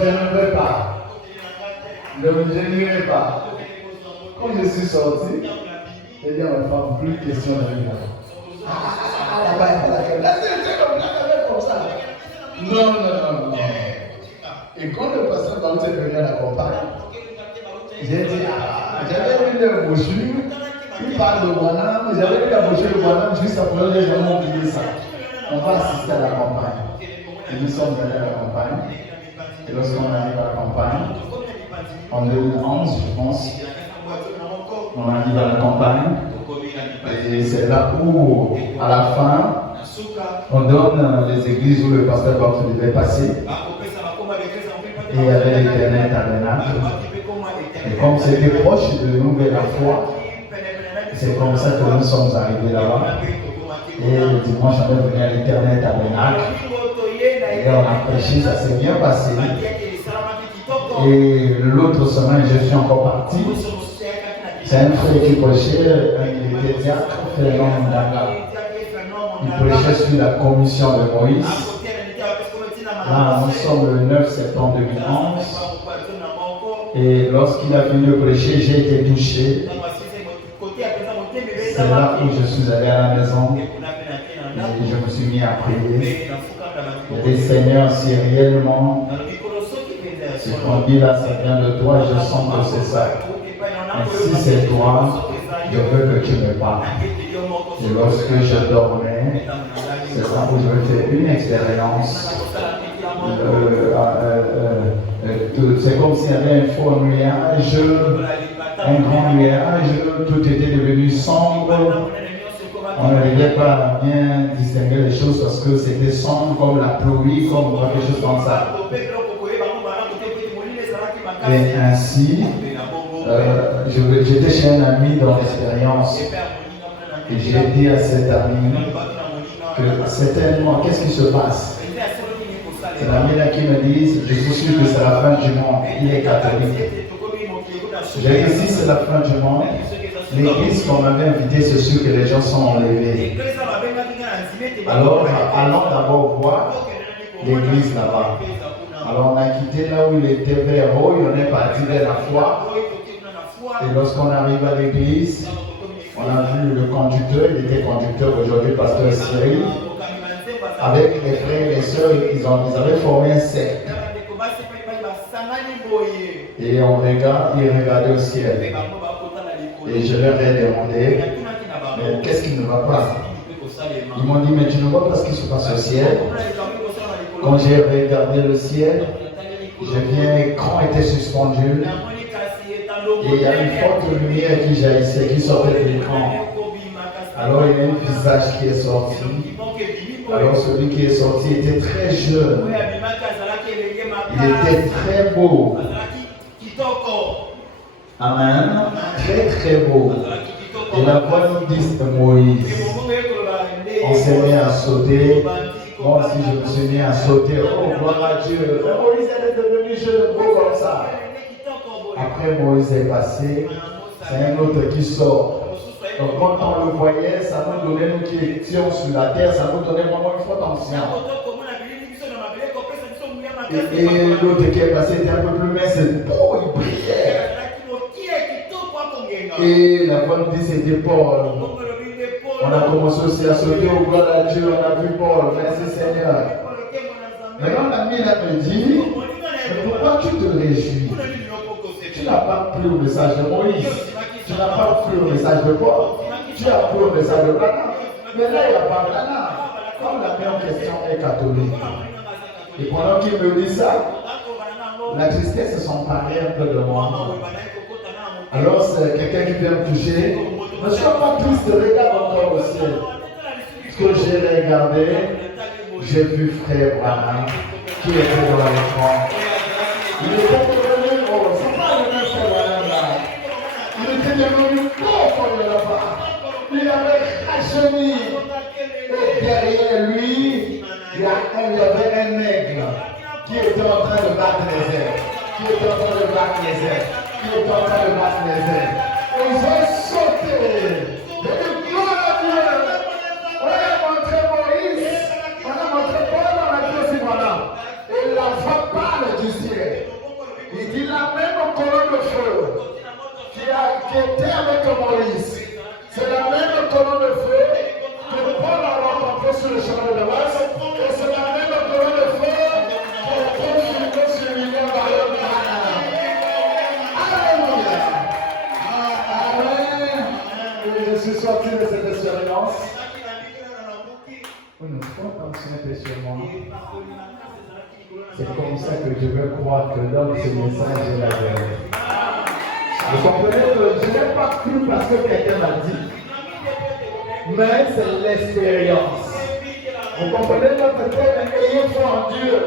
je ne veux pas. Je n'irai pas. Quand je suis sorti, j'ai dit à ma femme, plus de questions de lui. Comme ça. Non. Et quand le pasteur Baout est venu à la campagne, j'ai dit, j'avais vu le brochure, il parle de Wanam, j'avais vu la brochure de Wanam, juste après, j'ai jamais oublié ça. On va assister à la campagne. Et nous sommes allés à la campagne. Et lorsqu'on arrive à la campagne, en 2011, je pense, on arrive à la campagne. Et c'est là où, à la fin, on donne les églises où le pasteur Baout devait passer. Et il y avait l'Éternel Tabernacle. Et comme c'était proche de Nouvelle Foi, c'est comme ça que nous sommes arrivés là-bas. Et le dimanche, on est venu à l'Éternel Tabernacle. Et on a prêché, ça s'est bien passé. Et l'autre semaine, je suis encore parti. C'est un frère qui prêchait, il était diacre, Fernand Ndanga. Il prêchait sur la commission de Moïse. Là, nous sommes le 9 septembre 2011. Et lorsqu'il a venu prêcher, j'ai été touché. C'est là où je suis allé à la maison. Et je me suis mis à prier. Et Seigneur, si réellement ce qu'on dit là, ça vient de toi, je sens que c'est ça. Et si c'est toi, je veux que tu me parles. Et lorsque je dormais, c'est là où je fais une expérience. C'est comme s'il y avait un fort nuage, un grand nuage, tout était devenu sombre. On n'arrivait pas à bien distinguer les choses parce que c'était sombre comme la pluie, comme quelque chose comme ça. Et ainsi, j'étais chez un ami dans l'expérience et j'ai dit à cet ami que certainement, qu'est-ce qui se passe? C'est l'ami là qui me dit, je suis sûr que c'est la fin du monde, il est catholique. J'ai dit, si c'est la fin du monde, l'église qu'on m'avait invité, c'est sûr que les gens sont enlevés. Alors, allons d'abord voir l'église là-bas. Alors, on a quitté là où il était vers haut et on est parti vers la foi. Et lorsqu'on arrive à l'église, on a vu le conducteur, il était conducteur aujourd'hui, pasteur Cyril. Avec les frères et les sœurs, ils avaient formé un cercle. Et il regardait au ciel. Et je leur ai demandé, mais qu'est-ce qui ne va pas? Ils m'ont dit, mais tu ne vois pas ce qui se passe au ciel? Quand j'ai regardé le ciel, j'ai vu un écran était suspendu. Et il y a une forte lumière qui jaillissait, qui sortait de l'écran. Alors il y a un visage qui est sorti. Alors celui qui est sorti était très jeune. Il était très beau. Amen. Très très beau. Et la voix nous dit de Moïse. On s'est mis à sauter. Moi aussi je me suis mis à sauter. Oh gloire à Dieu. Moïse est devenu jeune beau comme ça. Après Moïse est passé. C'est un autre qui sort. Donc quand on le voyait, ça nous donnait, nous qui étions sur la terre, ça nous donnait vraiment une forte ancienne. Et l'autre qui est passé était un peu plus mince, c'est beau, il brillait. Et la bonne dit c'était Paul. On a commencé aussi à sauter au gloire à Dieu, on a vu Paul, merci Seigneur. Maintenant l'ami là me dit, mais pourquoi tu te réjouis? Tu n'as pas pris le message de Moïse. Tu n'as pas pris le message de Paul. Tu as pris le message de Branham. Mais là, il n'y a pas Branham. Comme la même question est catholique. Et pendant qu'il me dit ça, la tristesse s'emparait un peu de moi. Alors, c'est quelqu'un qui vient me toucher. Ne sois pas triste, regarde encore au ciel. Ce que j'ai regardé, j'ai vu frère Branham qui était dans l'écran. Il était devenu, oh, c'est pas le même frère Branham là. Il était devenu pauvre là-bas. Il avait rajeuni. Et derrière lui, il y avait un nègre qui était en train de battre les airs. Qui était en train de battre les airs. Qui était en train de battre les airs. Et ils ont sauté. Et dit gloire à Dieu. On a montré Moïse. On a montré Paul, on a dit aussi voilà. Et la voix parle. du ciel. Il dit la même colonne de feu qui était avec Moïse. C'est la même colonne de feu que Paul a rencontré sur le chemin de Damas. Et c'est la même colonne de feu qui a confirmé sur William Barrière. Alléluia. Amen. Et je suis sorti de cette expérience. Une fois comme ce n'était sur moi. C'est comme ça que je veux croire que l'homme, ce message est la vérité. Vous comprenez que je n'ai pas cru parce que quelqu'un m'a dit, mais c'est l'expérience. Vous comprenez notre thème, ayez foi en Dieu.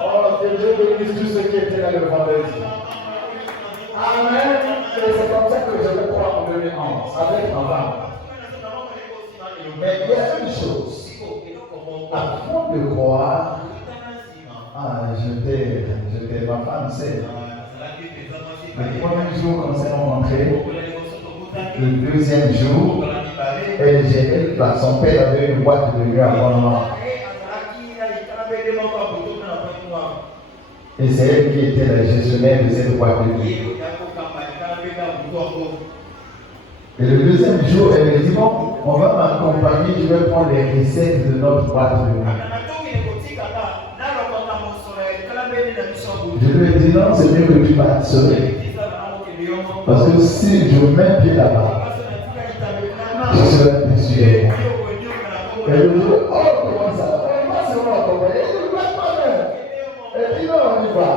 Oh, que Dieu bénisse tous ceux qui étaient là le vendredi. Amen. Et c'est comme ça que je veux croire en 2011, avec ma femme. Mais il y a une chose. Avant de croire, ma femme sait. Le premier jour, quand on s'est rencontrés, le deuxième jour, elle gênait, son père avait une boîte de nuit à moi. Et c'est elle qui était la gestionnaire de cette boîte de nuit. Et le deuxième jour, elle me dit, bon, on va m'accompagner, je vais prendre les recettes de notre boîte de nuit. Je lui ai dit, non, c'est mieux que tu partes seul. Parce que si je mets pied là-bas, je serai déçu. Elle me dit, oh, comment ça? On va se accompagner. Elle ne va pas même. Elle dit, non, on y va.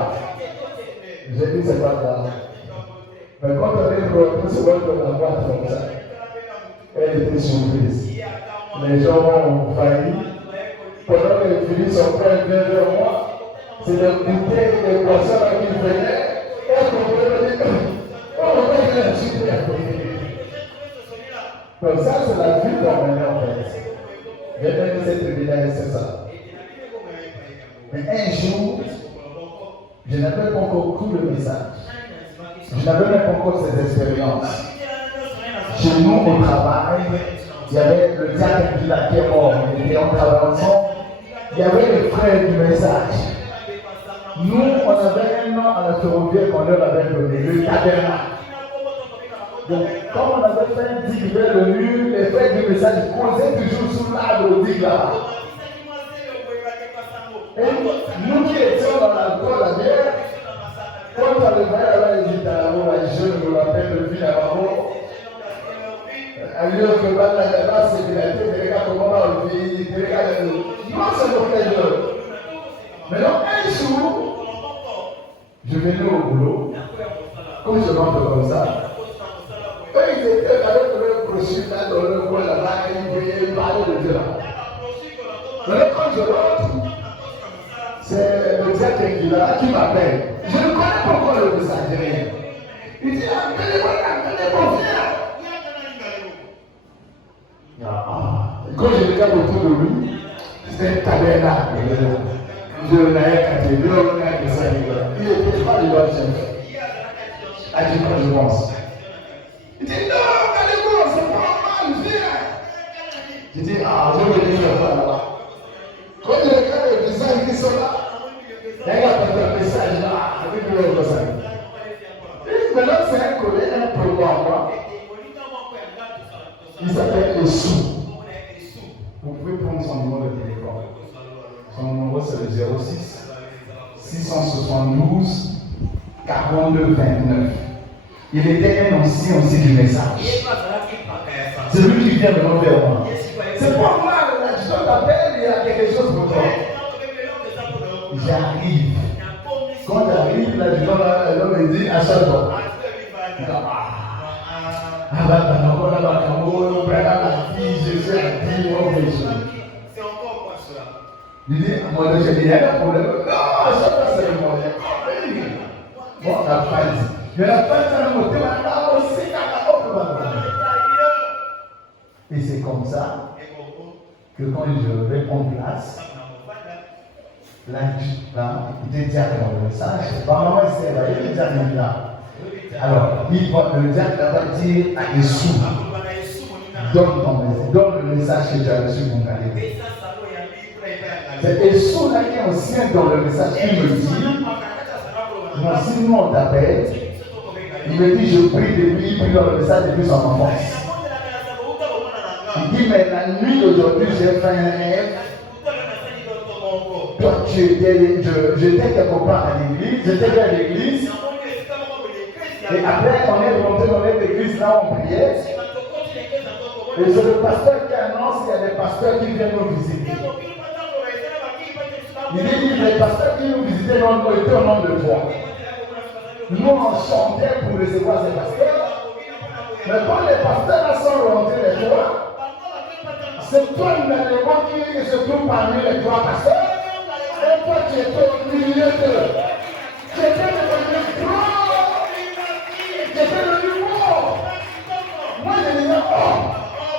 J'ai dit, c'est pas grave. Mais quand on est recevoir de la boîte comme ça, elle était surprise. Les gens ont failli. Pendant qu'elle finit, son frère vient vers moi. C'est le bouteille de poisson qui venait. Elle comprenait dire, oh, on va y aller super. Donc ça, c'est la vie qu'on menait en fait. J'ai donné cette privilège, c'est ça. Mais un jour, je n'avais pas encore cru le message. Je n'avais même pas encore cette expérience. Chez nous, au travail, il y avait le diacre qui est mort. On était en travail ensemble. Il y avait le frère du message. Nous, on avait un nom à la ferroviaire qu'on leur avait donné, le tabernacle. Donc, comme on avait fait un digue vers le mur, les frères du message causaient toujours sous l'arbre au digue là. Et nous qui étions dans l'alcool, la bière, quand on avait la visite à la jeune, on l'appelle le fil à la mort. À lui, on peut pas la base, c'est que la tête, regarde comment on le vit, regarde. Non, c'est pour les jeunes. Mais donc, un jour, je venais au boulot, comme je rentre comme ça. Eux, ils étaient avec leur brochure là, dans le coin là-bas, et ils voyaient parler de Dieu là. Mais quand je rentre, c'est le diacre qui est là, qui m'appelle. Je ne connais pas pourquoi le message, rien. Il dit, appelez-moi, viens. Quand je regarde autour de lui, c'est un tabernacle. Je n'avais qu'à dire, il était pas du chef. À qui quand je pense. Il dit, non, allez-moi, c'est pas normal, viens. Je dis, je vais venir faire là-bas. Quand je regarde les messages qui sont là, il y a un message là, avec le message. Maintenant, c'est un collègue, un programme, moi. Il s'appelle Essou. Vous pouvez prendre son numéro de téléphone. Son numéro c'est le 06 672 42 29. Il était un ancien aussi du message. C'est lui qui vient de nous vers moi. C'est pas moi, je t'appelle, il y a quelque chose pour toi. J'arrive. Quand j'arrive, l'homme me dit, achète-toi. Je suis actif, c'est encore quoi cela? Il dit, moi je dis, il y a un problème. Non, ça c'est le moyen. Bon, la phrase. Mais la phrase, c'est le moteur, là aussi, et c'est comme ça que quand je vais prendre place, là, il était diacre dans le message. Maman, c'est là, il est diacre là. Alors, le diacre va dire à Yeshua, donne le message que tu as reçu, mon gars. C'est Essou là qui est ancien dans le message qui me dit, non, si nous on t'appelle, il me dit je prie depuis, puis dans le message depuis son enfance. Il dit mais la nuit d'aujourd'hui j'ai fait un rêve. Toi j'étais quelque part à l'église, j'étais à l'église. Et après on est rentré dans l'église là on priait. Et c'est le pasteur qui annonce qu'il y a des pasteurs qui viennent nous visiter. Il dit les pasteurs qui nous visitaient étaient au nombre de fois. Nous on chantait pour recevoir ces pasteurs. Mais quand les pasteurs sont rentrés les trois, c'est toi numéro qui se trouve parmi les trois pasteurs. Et toi tu étais au milieu d'eux. Tu étais devenu pro. Tu étais devenu mort. Moi je disais, oh,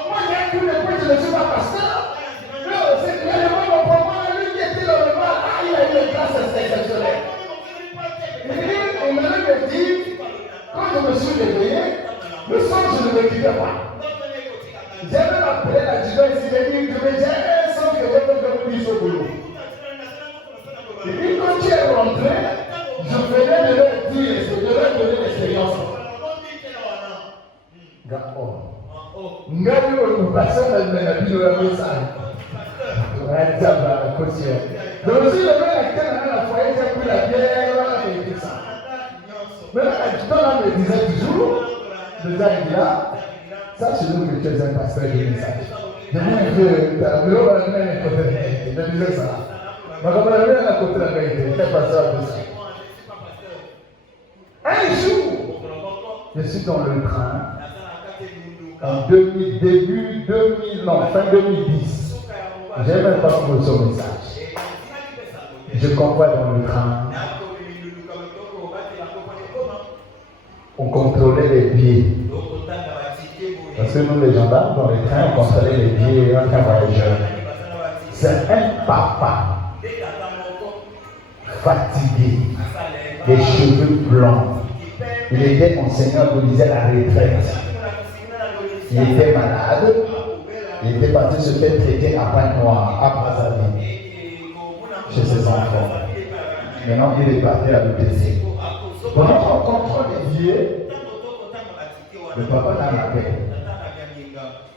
moi j'ai cru les points, je ne suis pas pasteur. Non, c'est que le moment pour moi, lui qui était dans le mal, il a eu une grâce exceptionnelle. Il m'a même dit, quand je me suis réveillé, le songe je ne me quittais pas. J'ai même appelé l'adjudant ici, il a dit, je me disais, songe que j'ai fait vous dire au boulot. Et puis quand tu es rentré, je venais de leur dire, je leur donner l'expérience. Ngai occupation na bino ya message. Donc si le mec était dans la foyer, j'ai pris la bière, voilà, et tout ça. Mais là, l'adjudant me disait toujours, déjà il est là, ça c'est nous que tu es un pasteur de message. Je disais ça. Mais comme elle vient à côté de la vérité, je n'étais pas ça de ça. Un jour, je suis dans le train. En fin 2010, je n'ai même pas trouvé son message. Je convois dans le train. On contrôlait les billets. Parce que nous, les gendarmes, dans les trains, on contrôlait les billets en train voyageur. C'est un papa fatigué, des cheveux blancs. Il était enseignant, il disait la retraite. Il était malade, il était parti se faire traiter à Pagne-Noir, à Brazzaville, chez ses enfants. Maintenant, il est parti à l'UTC. Pendant qu'on contrôle les billets, le papa n'a pas paix.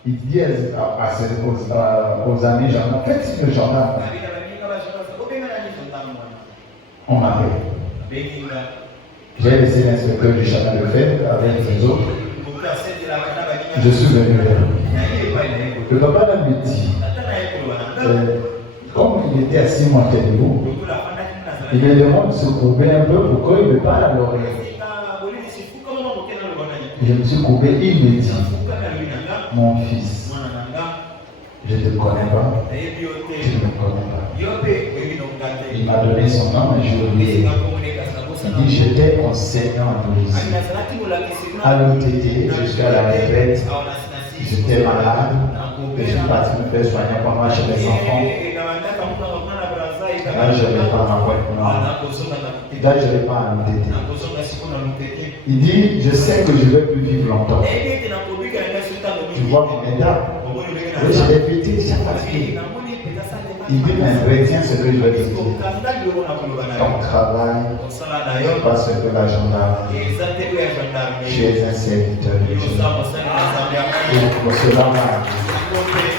Il dit aux amis gendarmes, faites signe le gendarme. On m'appelle. J'ai laissé l'inspecteur du chemin de fer avec les autres. Je suis venu vers lui. Le papa me dit, comme il était assis moi debout, il me demande de se courber un peu pour qu'il me parle à l'oreille. Je me suis courbé, il me dit, mon fils, je ne te connais pas, tu ne me connais pas. Il m'a donné son nom et je lui ai dit. Il dit, j'étais enseignant en Tunisie. À l'OTT, jusqu'à la retraite, j'étais malade. Je suis parti me faire soigner pendant chez les enfants. Là, je n'avais pas ma voix. Là, je n'avais pas à l'OTT. Il dit, je sais que je ne vais plus vivre longtemps. Tu vois mon état? Oui, je l'ai pété, c'est fatigué. Il dit, mais retiens ce que je vais te dire. Ton travail, parce que la gendarmerie, tu es un serviteur de Dieu. Et pour cela,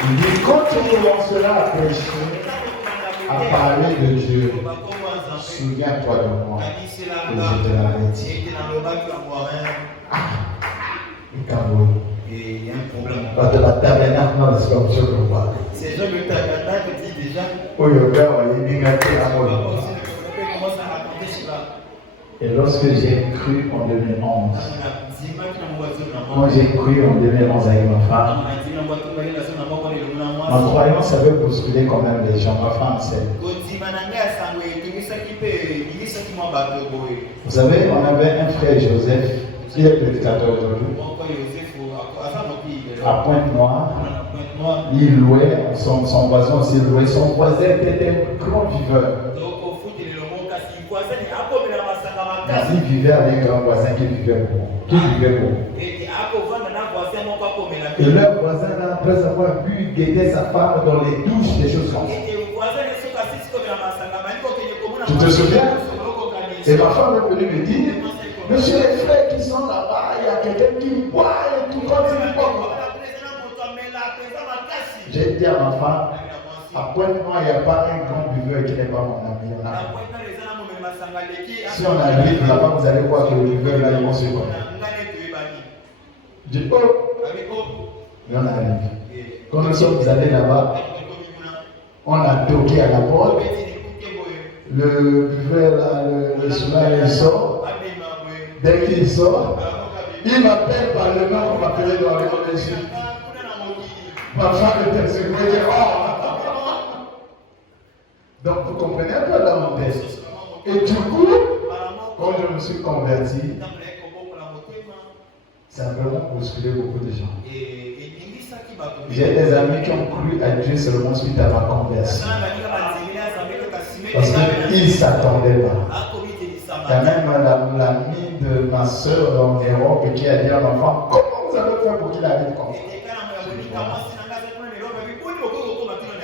il dit, quand tu commenceras à prêcher, à parler de Dieu, souviens-toi de moi, que je te l'avais dit. Il y a un problème. La tabernacle, non, c'est comme ça que je vois. C'est genre le tabernacle dit déjà. Oui, il dit et lorsque j'ai cru en 2011, quand j'ai cru en 2011 avec ma femme, ma croyance avait bousculé quand même les gens. Ma femme, c'est. Vous savez, on avait un frère Joseph, qui est prédicateur aujourd'hui. À Pointe-Noire, il louait, son voisin aussi louait. Son voisin était un grand viveur. Il vivait avec un voisin qui vivait pour. Et leur voisin, après avoir vu guetter sa femme dans les douches, des choses comme ça. Tu te souviens? Et ma femme est venue me dire, monsieur les frères qui sont là-bas, il y a quelqu'un qui boit et tout comme il boit. J'ai dit à ma femme, à Pointe-Noire, il n'y a pas un grand buveur qui n'est pas mon ami. Si on arrive là-bas, vous allez voir que le buveur là, ils vont se connaître. Je dis, oh, et on arrive. Quand nous sommes allés là-bas, on a toqué à la porte. Le buveur là, le chemin, il sort. Dès qu'il sort, il m'appelle par le nom qu'on m'appelait dans les religions. Ma femme était secouée. Oh. Donc vous comprenez un peu la modeste. Et du coup, quand je me suis converti, ça a vraiment bousculé beaucoup de gens. J'ai des amis qui ont cru à Dieu seulement suite à ma conversion. Parce qu'ils ne s'attendaient pas. Il y a même l'ami de ma soeur en Europe qui a dit à ma femme, comment vous avez fait pour qu'il arrive comme ça?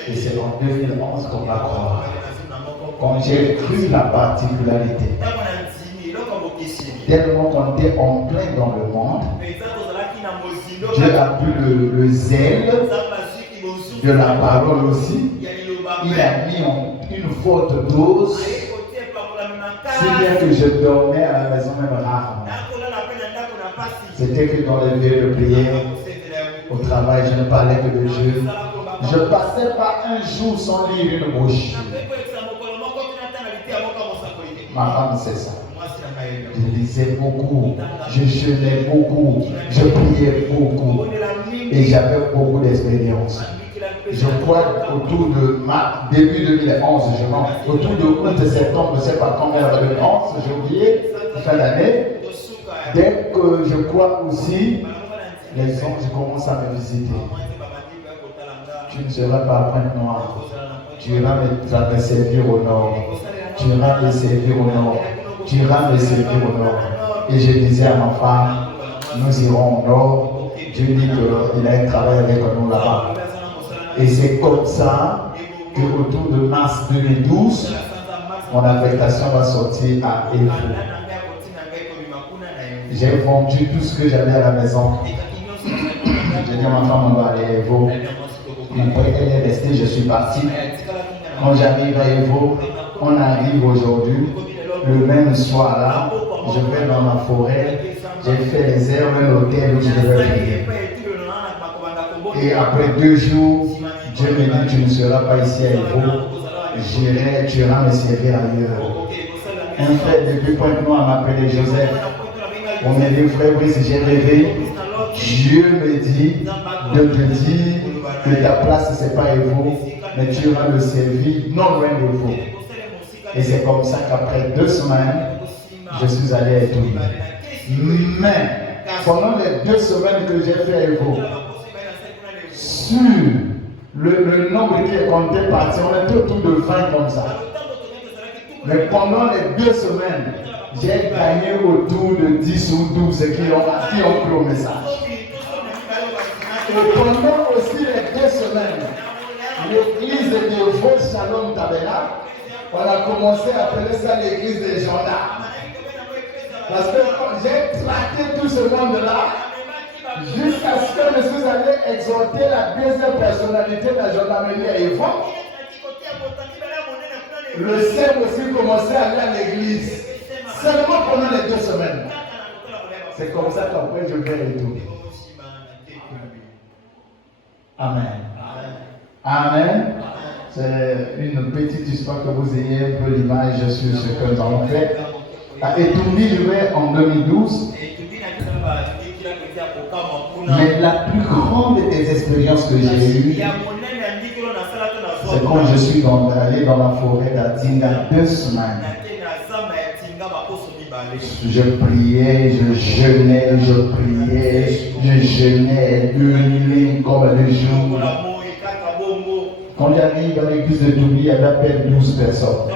Et c'est en 2011 qu'on va croire. Quand j'ai cru la particularité, tellement qu'on était en plein dans le monde, Dieu a pu le zèle de la parole aussi. Il a mis une forte dose, si bien que je dormais à la maison même rarement. C'était que dans les lieux de prière, au travail, je ne parlais que de Dieu. Je ne passais pas un jour sans lire une bouche. Ma femme, c'est ça. Je lisais beaucoup, je jeûnais beaucoup, je priais beaucoup et j'avais beaucoup d'expérience. Je crois autour de début 2011, autour de août, septembre, je ne sais pas combien de 2011, j'ai oublié, fin d'année. Dès que je crois aussi, les anges commencent à me visiter. Tu ne seras pas à Pointe-Noire, tu iras me servir au nord, tu iras me servir au nord, tu iras me servir au nord. Et je disais à ma femme, nous irons au nord. Dieu dit qu'il a un travail avec nous là-bas. Et c'est comme ça qu'autour de mars 2012, mon affectation va sortir à Evo. J'ai vendu tout ce que j'avais à la maison. J'ai dit à ma femme, on va aller à Evo. Après, elle est restée, je suis parti. Quand j'arrive à Evo, on arrive aujourd'hui, le même soir là, je vais dans la forêt, j'ai fait les herbes, l'hôtel où je devais prier. Et après 2 jours, Dieu me dit, tu ne seras pas ici à Evo, tu iras me servir ailleurs. Un frère depuis Pointe-Noire m'appelait Joseph. On m'a dit, frère Brice, j'ai rêvé. Dieu me dit de te dire que ta place, ce n'est pas Evo, mais tu iras le servir non loin d'Evo. Et c'est comme ça qu'après 2 semaines, je suis allé à Evo. Mais pendant les 2 semaines que j'ai fait à Evo, sur le nombre qui est compté parti, on était autour de 20 comme ça. Mais pendant les 2 semaines, j'ai gagné autour de 10 ou 12 qui ont pris au message. Et pendant aussi les 2 semaines, l'église de Faux Shalom Tabernacle, on a commencé à appeler ça l'église des gendarmes. Parce que j'ai traqué tout ce monde-là jusqu'à ce que je suis allé exhorter la 2e personnalité de la gendarmerie à Evo. Le CEP aussi commençait à aller à l'église. Seulement pendant les 2 semaines. C'est comme ça qu'après je vais retourner. Amen. Amen. C'est une petite histoire que vous ayez un peu l'image sur ce que nous avons fait. À Etumbi, je vais en 2012. Mais la plus grande des expériences que j'ai eues, c'est quand je suis allé dans la forêt d'Atinga 2 semaines. Je priais, je jeûnais, je priais, je jeûnais 2 nuits comme le jour. Quand j'arrive à l'église de Toubi, il y avait à peine 12 personnes.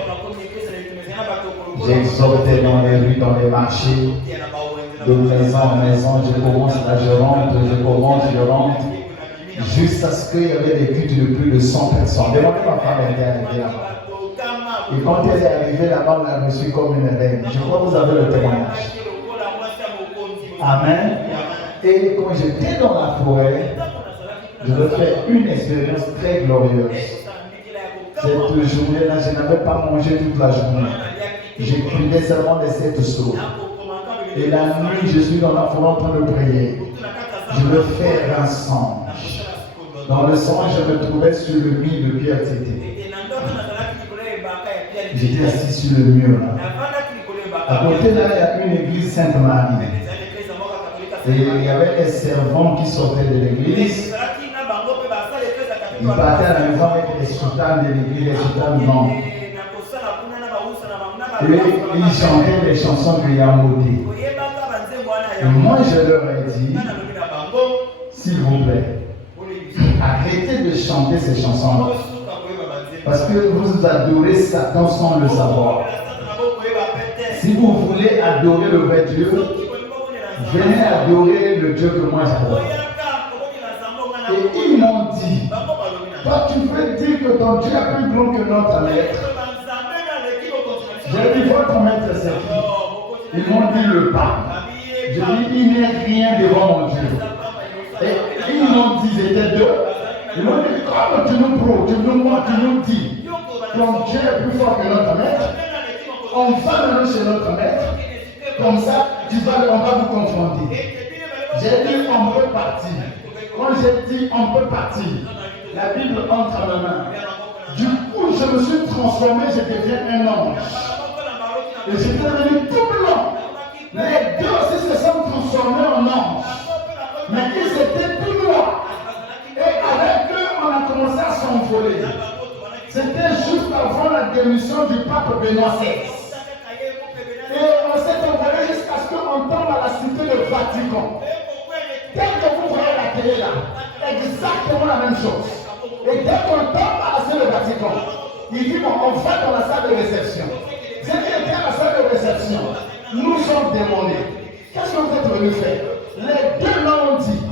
J'exhortais dans les rues, dans les marchés, de maison en maison, je commence là, je rentre, jusqu'à ce qu'il y avait des cultes de plus de 100 personnes. Demandez ma femme, elle était là-bas. Et quand elle est arrivée là-bas, on l'a reçue comme une reine. Je crois que vous avez le témoignage. Amen. Et quand j'étais dans la forêt, je me fais une expérience très glorieuse. Cette journée-là, je n'avais pas mangé toute la journée. J'ai prié seulement les 7 sauts. Et la nuit, je suis dans la forêt en train de prier. Je me fais un songe. Dans le songe, je me trouvais sur le mur de Pierre Tété. J'étais assis sur le mur là. À côté là, il y a une église Sainte-Marie. Et il y avait des servants qui sortaient de l'église. Ils partaient à la maison avec les soutanes de l'église, les soutanes blancs. Et ils chantaient des chansons de Yamodé. Et moi je leur ai dit, s'il vous plaît, arrêtez de chanter ces chansons-là. Parce que vous adorez Satan sans le savoir. Si vous voulez adorer le vrai Dieu, venez adorer le Dieu que moi j'adore. Et ils m'ont dit, toi tu veux dire que ton Dieu est plus grand que notre maître. J'ai dit, votre maître c'est qui? Ils m'ont dit le pape. Je dis, il n'est rien devant mon Dieu. Et ils m'ont dit, ils étaient deux. Ils m'ont dit, comme tu nous prouves, tu nous dis, ton Dieu est plus fort que notre maître, on va venir chez notre maître, comme ça, on va vous confronter. J'ai dit, on peut partir. Quand j'ai dit, on peut partir, la Bible entre à ma main. Du coup, je me suis transformé, je deviens un ange. Et j'étais devenu tout blanc. Les deux aussi se sont transformés en anges. Mais ils étaient tout noirs. Et avec eux, on a commencé à s'envoler. C'était juste avant la démission du pape Benoît XVI. Et on s'est envolé jusqu'à ce qu'on tombe à la cité du Vatican. Dès que vous voyez la télé là, exactement la même chose. Et dès qu'on tombe à la cité du Vatican, il dit bon, on va dans la salle de réception. Ceux qui étaient à la salle de réception nous sont demandés. Qu'est-ce que vous êtes venus faire? Les deux l'ont dit.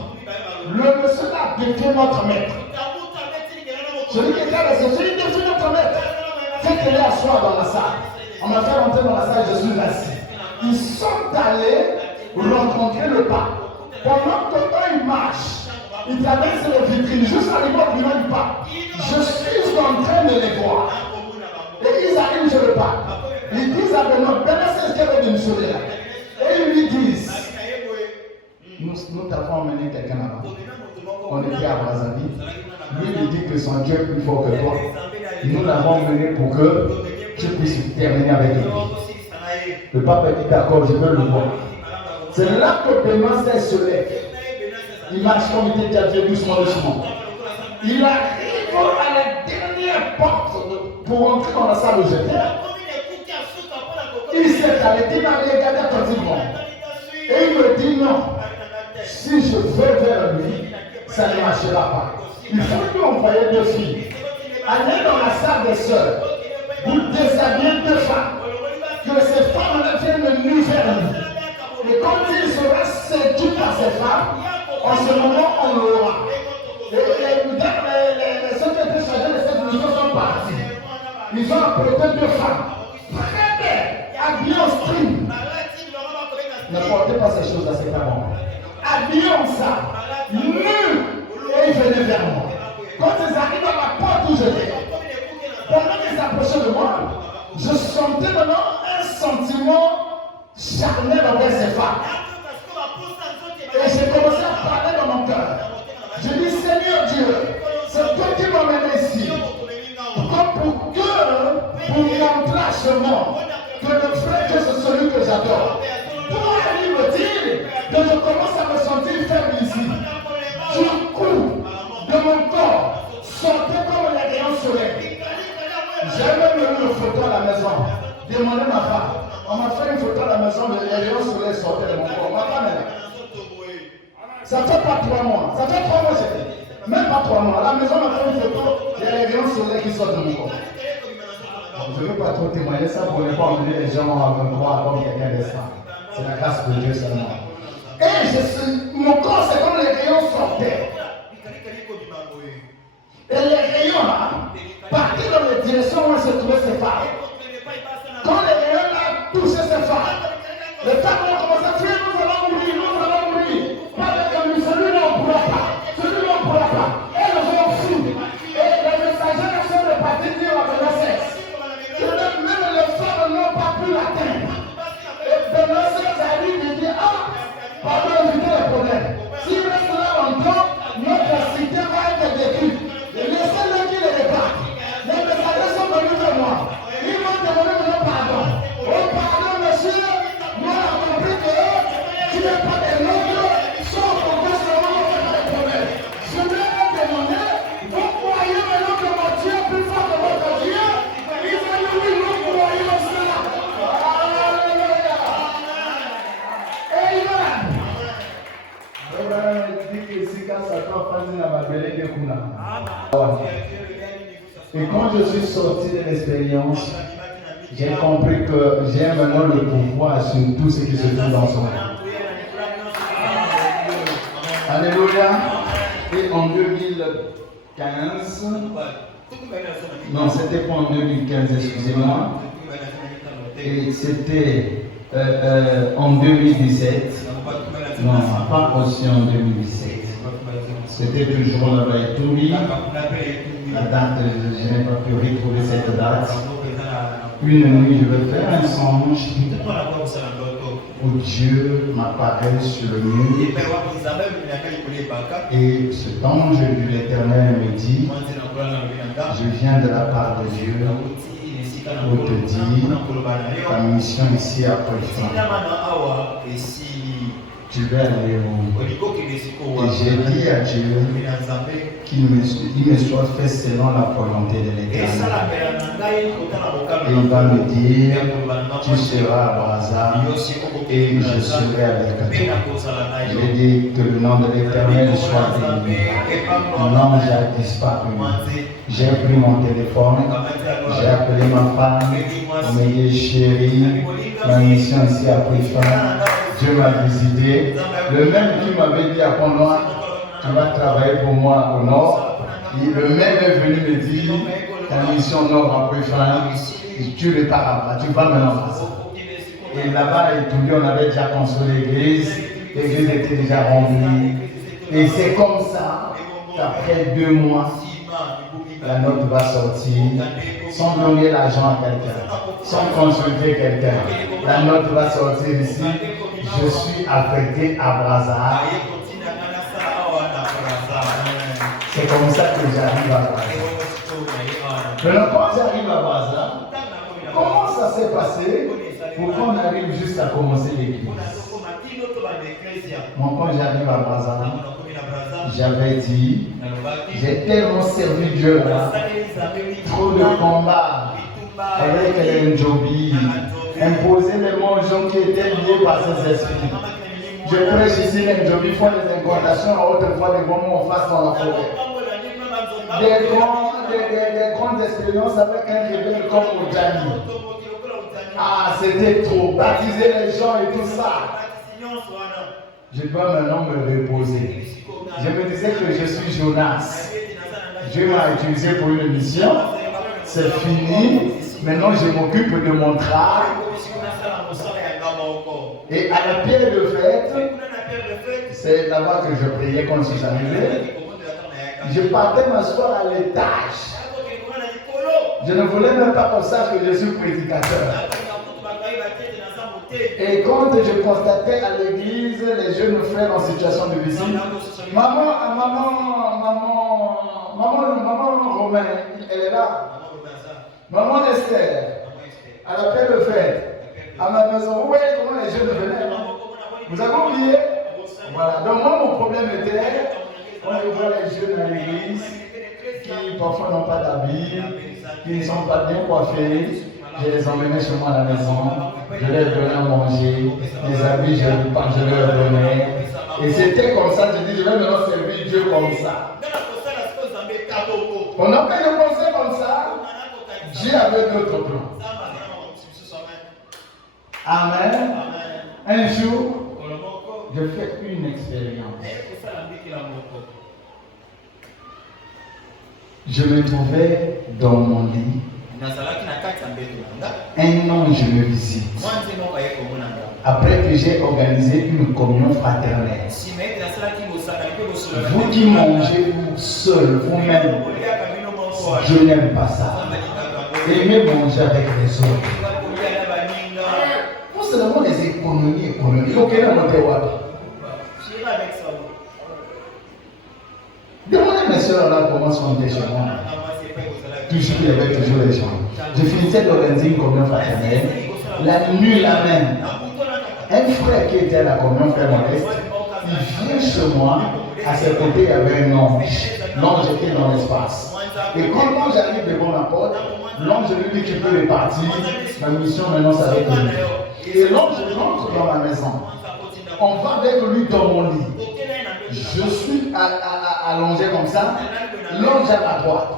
Le monsieur là devient notre maître. Celui qui était à la réception, il devient notre maître. Faites aller asseoir dans la salle. On m'a fait rentrer dans la salle, je suis assis. Ils sont allés rencontrer le pape. Pendant que eux ils marchent, ils traversent les vitrines, juste à l'époque du pape. Je suis en train de les voir. Et ils arrivent chez le pape. Ils disent à Benoît, c'est ce qu'il avait démissionné là. Et ils lui disent, nous t'avons emmené quelqu'un là-bas. On était à Brazzaville. Lui il dit que son Dieu est plus fort que toi. Nous l'avons emmené pour que tu puisses terminer avec lui. Le pape a dit d'accord, je veux le voir. C'est là que Benoît XVI se lève. Il marche comme il était déjà vieux, doucement. Il arrive à la dernière porte pour entrer dans la salle où j'étais. Il s'est arrêté, il m'a regardé attentivement. Et il me dit non. Si je vais vers lui, ça ne marchera pas. Il faut lui envoyer deux filles. Allez dans la salle des sœurs. Vous déshabillez deux femmes. Que ces femmes viennent nuire vers lui. Et quand il sera séduit par ces femmes, en ce moment on l'aura. Et les sœurs qui étaient chargées de cette mission sont partis. Ils ont apporté deux femmes. Très belles, habillées en string. Ne portez pas ces choses-là, c'est pas bon. Habillés en ça, nus, et ils venaient vers moi. Quand ils arrivent à la porte où j'étais, pendant qu'ils s'approchaient de moi, je sentais maintenant un sentiment charnel envers ces femmes. Et j'ai commencé à parler dans mon cœur. Je dis, Seigneur Dieu, c'est toi qui m'as mené ici. Pour montrer à ce monde que le frère que c'est celui que j'adore. Pour aller me dire que je commence à me sentir faible ici. Du coup, de mon corps, sortait comme les rayons solaires. J'ai même eu une photo à la maison. Demandez ma femme. On m'a fait une photo à la maison, les rayons solaires sortaient de mon corps. Ma femme est là. Ça fait pas 3 mois. Ça fait 3 mois j'étais. Même pas 3 mois. À la maison, on m'a fait une photo, il y a les rayons solaires qui sortent de mon corps. Je ne veux pas trop témoigner ça pour ne pas emmener les gens à me croire comme quelqu'un d'estin. C'est la grâce de Dieu seulement. Et mon corps, c'est comme les rayons sortaient. Et les rayons là, partaient dans les directions où se trouvaient ces femmes. Et maintenant, ça arrive de dire, ah, pardon, éviter les problèmes. S'il reste là longtemps, notre cité va être détruite. Laissez-le qu'il les répare. Les messagers sont venus vers moi. Ils m'ont demandé mon pardon. Oh, pardon, monsieur. Moi, j'ai compris que tu n'es pas des nôtres. Sauf qu'on peut seulement faire des problèmes. Je vais leur demander, vous croyez maintenant que mon Dieu est plus fort que votre Dieu? Ils ont dit oui, nous croyons cela. Alléluia. Amen. Et quand je suis sorti de l'expérience, j'ai compris que j'ai maintenant le pouvoir sur tout ce qui se trouve dans son monde. Alléluia. Et en 2015, non, c'était pas en 2015, excusez-moi. Et c'était en 2017. Non, pas aussi en 2017. C'était toujours là-bas et tout. La date, je n'ai pas pu retrouver cette date. Une nuit, je vais faire un songe où Dieu m'apparaît sur le mur. Et cet ange de l'Éternel me dit, je viens de la part de Dieu pour te dire, ta mission ici a pris fin. Tu vas aller où? Et j'ai dit à Dieu qu'il me soit fait selon la volonté de l'Éternel. Et il va me dire, tu seras à Brazza et je serai avec toi. Je lui ai dit que le nom de l'Éternel soit béni. L'ange a disparu. J'ai pris mon téléphone, j'ai appelé ma femme, on m'a dit chérie, ma mission ici a pris fin. Dieu m'a visité. Le même qui m'avait dit à Pont-Noir, tu vas travailler pour moi au nord. Et le même est venu me dire, ta mission nord a pris fin. Tu repars à Brazza, tu vas maintenant à Brazza. Et là-bas, on avait déjà construit l'église. L'église était déjà remplie. Et c'est comme ça qu'après 2 mois, la note va sortir sans donner l'argent à quelqu'un, sans consulter quelqu'un. La note va sortir ici. Je suis affecté à Brazza. C'est comme ça que j'arrive à Brazza. Maintenant, quand j'arrive à Brazza, comment ça s'est passé pour qu'on arrive juste à commencer l'église? Moi, quand j'arrive à Brazza, j'avais dit, j'ai tellement servi Dieu là, trop de combats avec les Njobi, imposer les mots aux gens qui étaient liés par ces esprits. Je prêche ici, les Njobi font des incantations, autrefois des bons mots en face dans la forêt. Des grandes expériences avec un rebelle comme Ojani. Ah, c'était trop. Baptiser les gens et tout ça. Je dois maintenant me reposer. Je me disais que je suis Jonas. Dieu m'a utilisé pour une mission. C'est fini. Maintenant, je m'occupe de mon travail. Et à la pierre de fête, c'est là-bas que je priais quand je suis arrivé. Je partais m'asseoir à l'étage. Je ne voulais même pas qu'on sache que je suis prédicateur. Et quand je constatais à l'église les jeunes frères en situation de visite, maman Romain, elle est là. Maman Esther, à la paix de fête, à ma maison, oui, comment les jeunes venaient. Vous avez oublié? Voilà. Donc moi, mon problème était, on voit les jeunes à l'église qui parfois n'ont pas d'habits, qui ne sont pas bien coiffés. Je les emmenais chez moi à la maison, je leur donnais à manger, les habits, je leur donnais. Et c'était comme ça, je dis, je vais maintenant servir Dieu comme ça. Pendant que je pensais comme ça, Dieu avait d'autres plans. Amen. Un jour, je fais une expérience. Je me trouvais dans mon lit. Un ange me visite. Après que j'ai organisé une communion fraternelle. Vous qui mangez seul, vous-même, je n'aime pas ça. Aimez manger avec les autres. seulement les économies. Ok, là, on était où? Demandez mes soeurs là comment sont les chez moi. Toujours, il y avait toujours les gens. Je finissais d'organiser une communion fraternelle. La nuit, la même. Un frère qui était à la communion, frère Modeste, il vient chez moi. À ses côtés, il y avait un ange. L'ange était dans l'espace. Et quand l'ange arrive devant ma porte, l'ange lui dit tu peux repartir. Ma mission maintenant, ça va être lui. Et l'ange rentre dans ma maison. On va avec lui dans mon lit. Je suis allongé comme ça. L'ange à ma droite.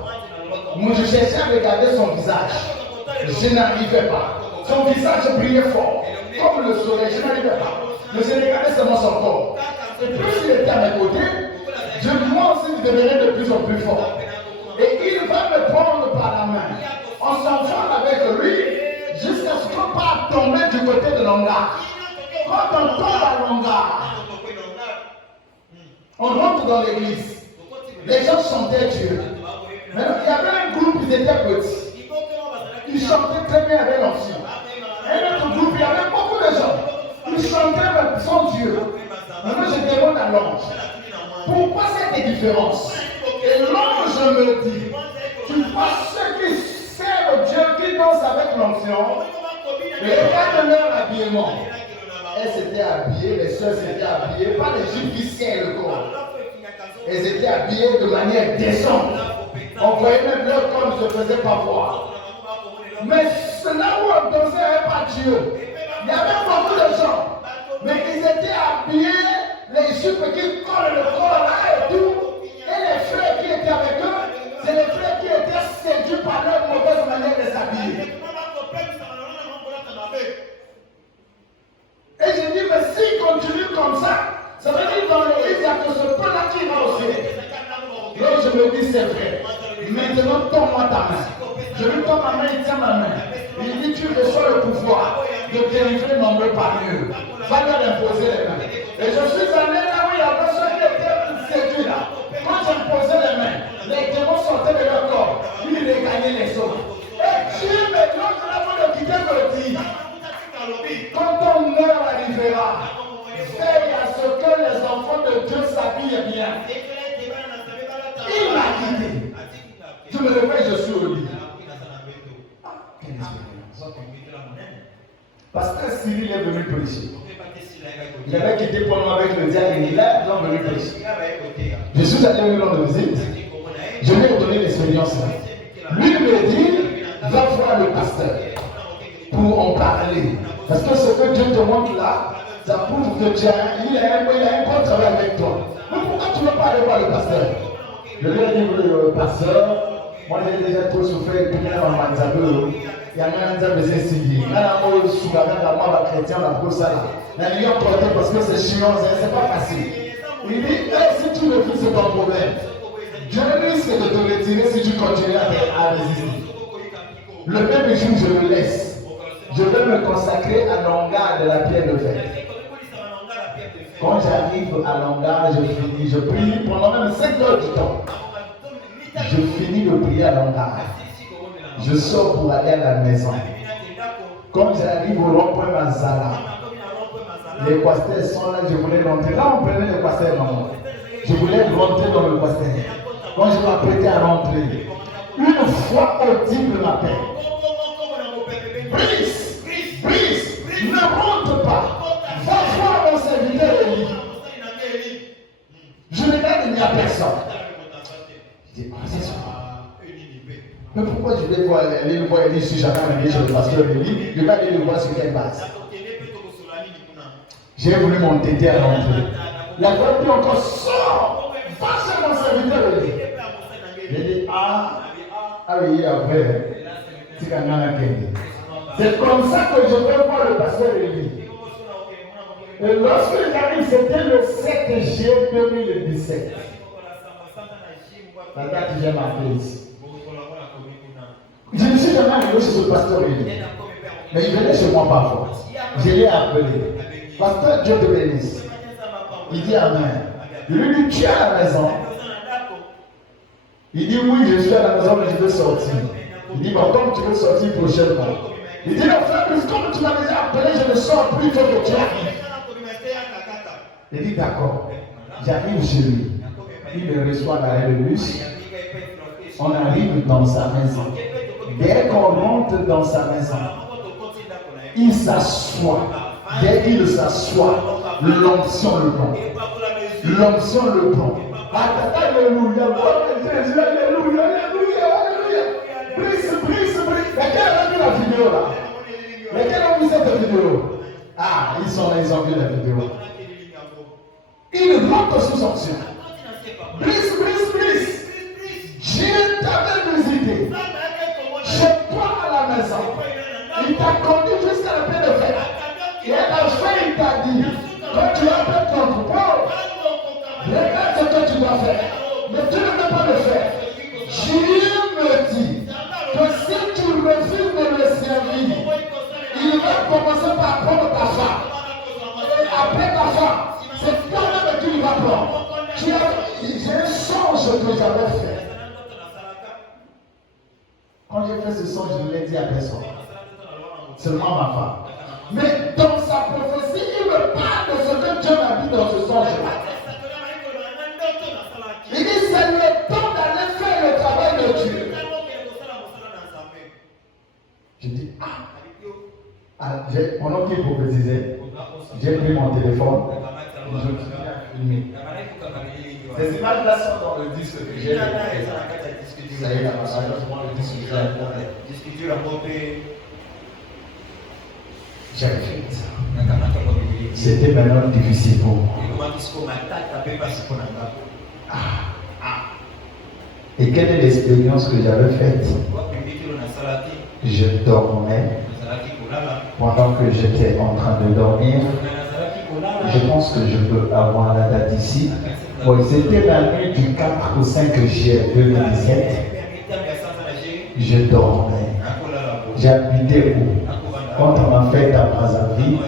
Moi, je cherchais à regarder son visage. Je n'arrivais pas. Son visage brillait fort. Comme le soleil, je n'arrivais pas. Mais je regardais seulement son corps. Et plus il était à mes côtés, moi aussi je devenais de plus en plus fort. Et il va me prendre par la main. On s'envole avec lui jusqu'à ce qu'on parte tomber du côté de l'hangar. Quand on tombe à l'hangar, on rentre dans l'église. Les gens chantaient Dieu. Mais il y avait un groupe, ils étaient petits. Ils chantaient très bien avec l'ancien. Un autre groupe, il y avait beaucoup de gens. Ils chantaient sans Dieu. Maintenant, je demande à l'ange, pourquoi cette différence? Et l'ange me dit, tu vois ceux qui servent Dieu, qui dansent avec l'ancien, regarde leur habillement. Elles s'étaient habillées, les soeurs s'étaient habillées, pas les juifs qui serrent le corps. Elles étaient habillées de manière décente. On voyait même leur corps ne se faisait pas voir. Mais là où on dansait n'avait pas Dieu. Il y avait beaucoup de gens. Mais ils étaient habillés, les jupes qui collent le corps là et tout. Et les frères qui étaient avec eux, c'est les frères qui étaient séduits par leur mauvaise manière de s'habiller. Et j'ai dit, mais s'ils continuent comme ça veut dire dans l'église, il y a que ce peu-là qui va au ciel. Donc je me dis, c'est vrai. Maintenant, tends-moi ta main. Je lui tends ma main, il tient ma main. Il dit, tu reçois le pouvoir de délivrer nombreux parmi eux. Va leur imposer les mains. Et je suis allé là où il y avait ceux qui étaient séduits là. Quand j'imposais les mains, les démons sortaient de leur corps. Lui, il regagnaient les autres. Et Dieu, maintenant, je l'ai voulu quitter me dire, quand ton heure arrivera, veille à ce que les enfants de Dieu s'habillent bien. Il m'a quitté. Je me réveille, je suis au lit. Quelle expérience. Pasteur Cyril est venu prêcher. Il avait quitté pour nous avec le diable et il est venu prêcher. Je suis allé lui rendre visite. Je lui ai donné l'expérience. Lui me dit, va voir le pasteur pour en parler. Parce que ce que Dieu te montre là, ça prouve que il a un bon travail avec toi. Mais pourquoi tu ne veux pas aller voir le pasteur? Je lui ai dit, le pasteur, moi j'ai déjà trop souffert et puis il y a un manzabeux. Il y a un manzabeux de ces signes. Il y a un peu de souverain, la moi, la chrétien, la cause là. La ligne portée parce que c'est chiant, c'est pas facile. Il dit, si tu le fais, c'est ton problème. Dieu risque de te retirer si tu continues à résister. Le même jour, je le laisse. Je vais me consacrer à l'hangar de la pierre de fête. Quand j'arrive à l'hangar, je prie pendant même 5 heures du temps. Je finis de prier à l'hangar. Je sors pour aller à la maison. Quand j'arrive au rond-point Mazala, les quasters sont là, je voulais rentrer. Là, on prenait les quasters, maman. Je voulais rentrer dans le quaster. Quand je m'apprêtais à rentrer, une voix audible m'appelle. Brice, ne rentre pas. Va voir mon serviteur Élie. Je regarde, il n'y a personne. Je dis, c'est ça. Mais pourquoi je vais voir Élie si jamais on est chez le pasteur Élie? Je vais aller le voir sur quelle base. J'ai voulu m'entêter à rentrer. La voix dit encore, sors, va chez mon serviteur Élie. J'ai dit, oui, après, c'est quand même. C'est comme ça que je vais voir le pasteur Élie. Et lorsque j'arrive, c'était le 7 juillet 2017. La date que j'ai marquée ici. Je ne suis jamais arrivé chez le pasteur Élie. Mais il venait chez moi parfois. Je l'ai appelé. Pasteur, Dieu te bénisse. Il dit Amen. Je lui dis, tu es à la maison. Il dit, oui, je suis à la maison, mais je veux sortir. Il dit, bon, comme tu veux sortir prochainement, Il dit, non, frère, comme tu m'as déjà appelé, je ne sors plus que tu arrives. Il dit, d'accord, j'arrive chez lui. Il me reçoit dans le bus. On arrive dans sa maison. Dès qu'on rentre dans sa maison, il s'assoit. Dès qu'il s'assoit, l'onction le prend. L'onction le prend. Alléluia, Jésus, alléluia, alléluia, alléluia. Brise. Lesquels ont vu la vidéo là? Lesquels ont vu cette vidéo? Ah, ils sont là, ils ont vu la vidéo. Il rentre sous onction. Brise. Dieu t'avait visité. Chez toi à la maison. Il t'a conduit jusqu'à la paix de fête. Et à la fin, il t'a dit, quand tu appelles ton propos, regarde ce que tu dois faire. Mais tu ne peux pas le faire. Dieu me dit que si tu refuses de le servir, il va commencer par prendre ta femme. Et après ta femme, c'est toi-même qui va prendre. J'ai un songe que j'avais fait. Quand j'ai fait ce songe, je ne l'ai dit à personne. Seulement ma femme. Mais dans sa prophétie, il me parle de ce que Dieu m'a dit dans ce songe-là. Il dit, c'est le temps d'aller faire le travail de Dieu. Je dis, pendant qu'il prophétisait, j'ai pris mon téléphone. Je me suis filmé. Ces images-là sont dans le disque que j'ai. Ça y est, malheureusement, le disque que j'ai. J'avais fait ça. C'était maintenant difficile pour moi. Et quelle est l'expérience que j'avais faite? Je dormais pendant que j'étais en train de dormir. Je pense que je peux avoir la date ici. Bon, c'était la nuit du 4 au 5 juillet 2017. Je dormais. J'habitais où? Quand on m'a fait à Brazzaville,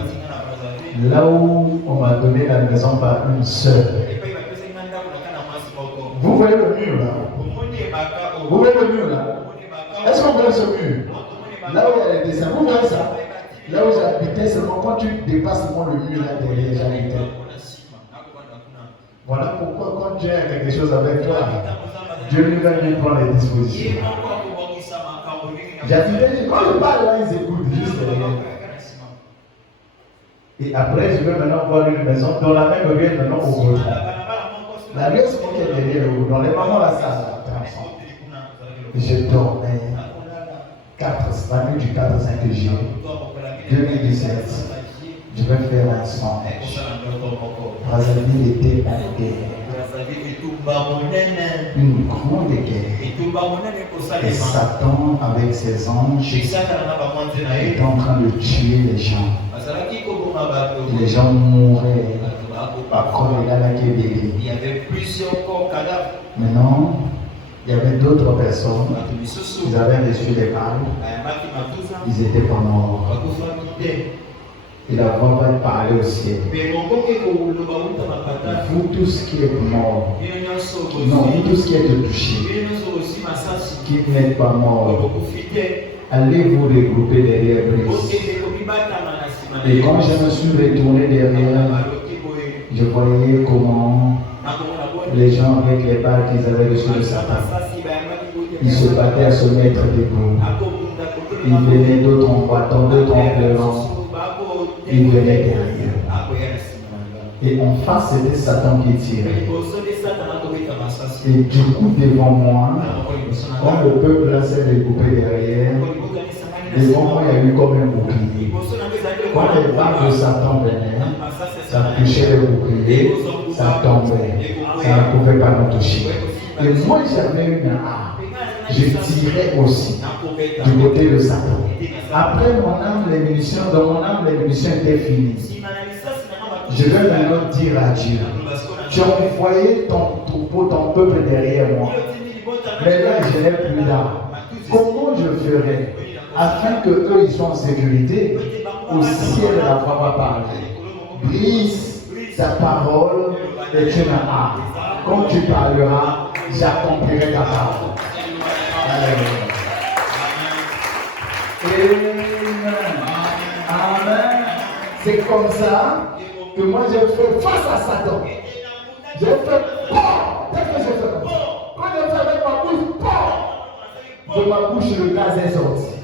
là où on m'a donné la maison par une sœur. Vous voyez le mur là? Vous voyez le mur là? Est-ce qu'on voit ce mur? Là où il y a les dessins, vous voyez ça? Là où j'habitais, seulement quand tu dépasses le mur là derrière, j'habitais. Voilà pourquoi quand Dieu a quelque chose avec toi, Dieu lui-même prend les dispositions. J'habitais, quand je parle là, ils écoutent juste derrière. Et après, je vais maintenant voir une maison dans la même rue maintenant au Gaulle. La rue, c'est qui est derrière le dans les mamans là, ça. Je dormais. La nuit du 4 au 5 juillet 2017. Je vais faire un son. Brazzaville était la guerre. Une grande guerre. Et Satan, avec ses anges, est en train de tuer les gens. Les gens mouraient par il y avait plusieurs corps cadavres. Maintenant, il y avait d'autres personnes. Ils avaient reçu des balles. Ils n'étaient pas morts. Et la voix va parler au ciel. Vous tous qui êtes morts, non, vous tous qui êtes touchés, qui n'êtes pas morts, allez vous regrouper derrière Brice. Et quand je me suis retourné derrière, je voyais comment les gens avec les balles qu'ils avaient reçues de Satan, ils se battaient à se mettre debout. Ils venaient d'autres en boitant, d'autres en pleurant. Ils venaient derrière. Et en face, c'était Satan qui tirait. Et du coup, devant moi, quand le peuple là s'est découpé derrière, devant moi, il y a eu comme un bouclier. Quand les balles de Satan venaient, ça touchait le bouclier, ça tombait. Ça ne pouvait pas nous toucher. Et moi, j'avais une arme. Je tirais aussi du côté de Satan. Après mon âme, les munitions, dans mon âme, les munitions étaient finies. Je vais maintenant dire à Dieu, tu as envoyé ton troupeau, ton peuple derrière moi. Mais là, je n'ai plus d'armes. Comment je ferai afin que eux ils soient en sécurité? Au ciel, la voix va parler. Brise ta parole et tu m'as. Quand tu parleras, j'accomplirai ta parole. Amen. C'est comme ça que moi j'ai fait face à Satan. J'ai fait peur. Qu'est-ce que j'ai fait? Quand j'ai fait avec ma bouche, peur. De ma bouche, le gaz est sorti.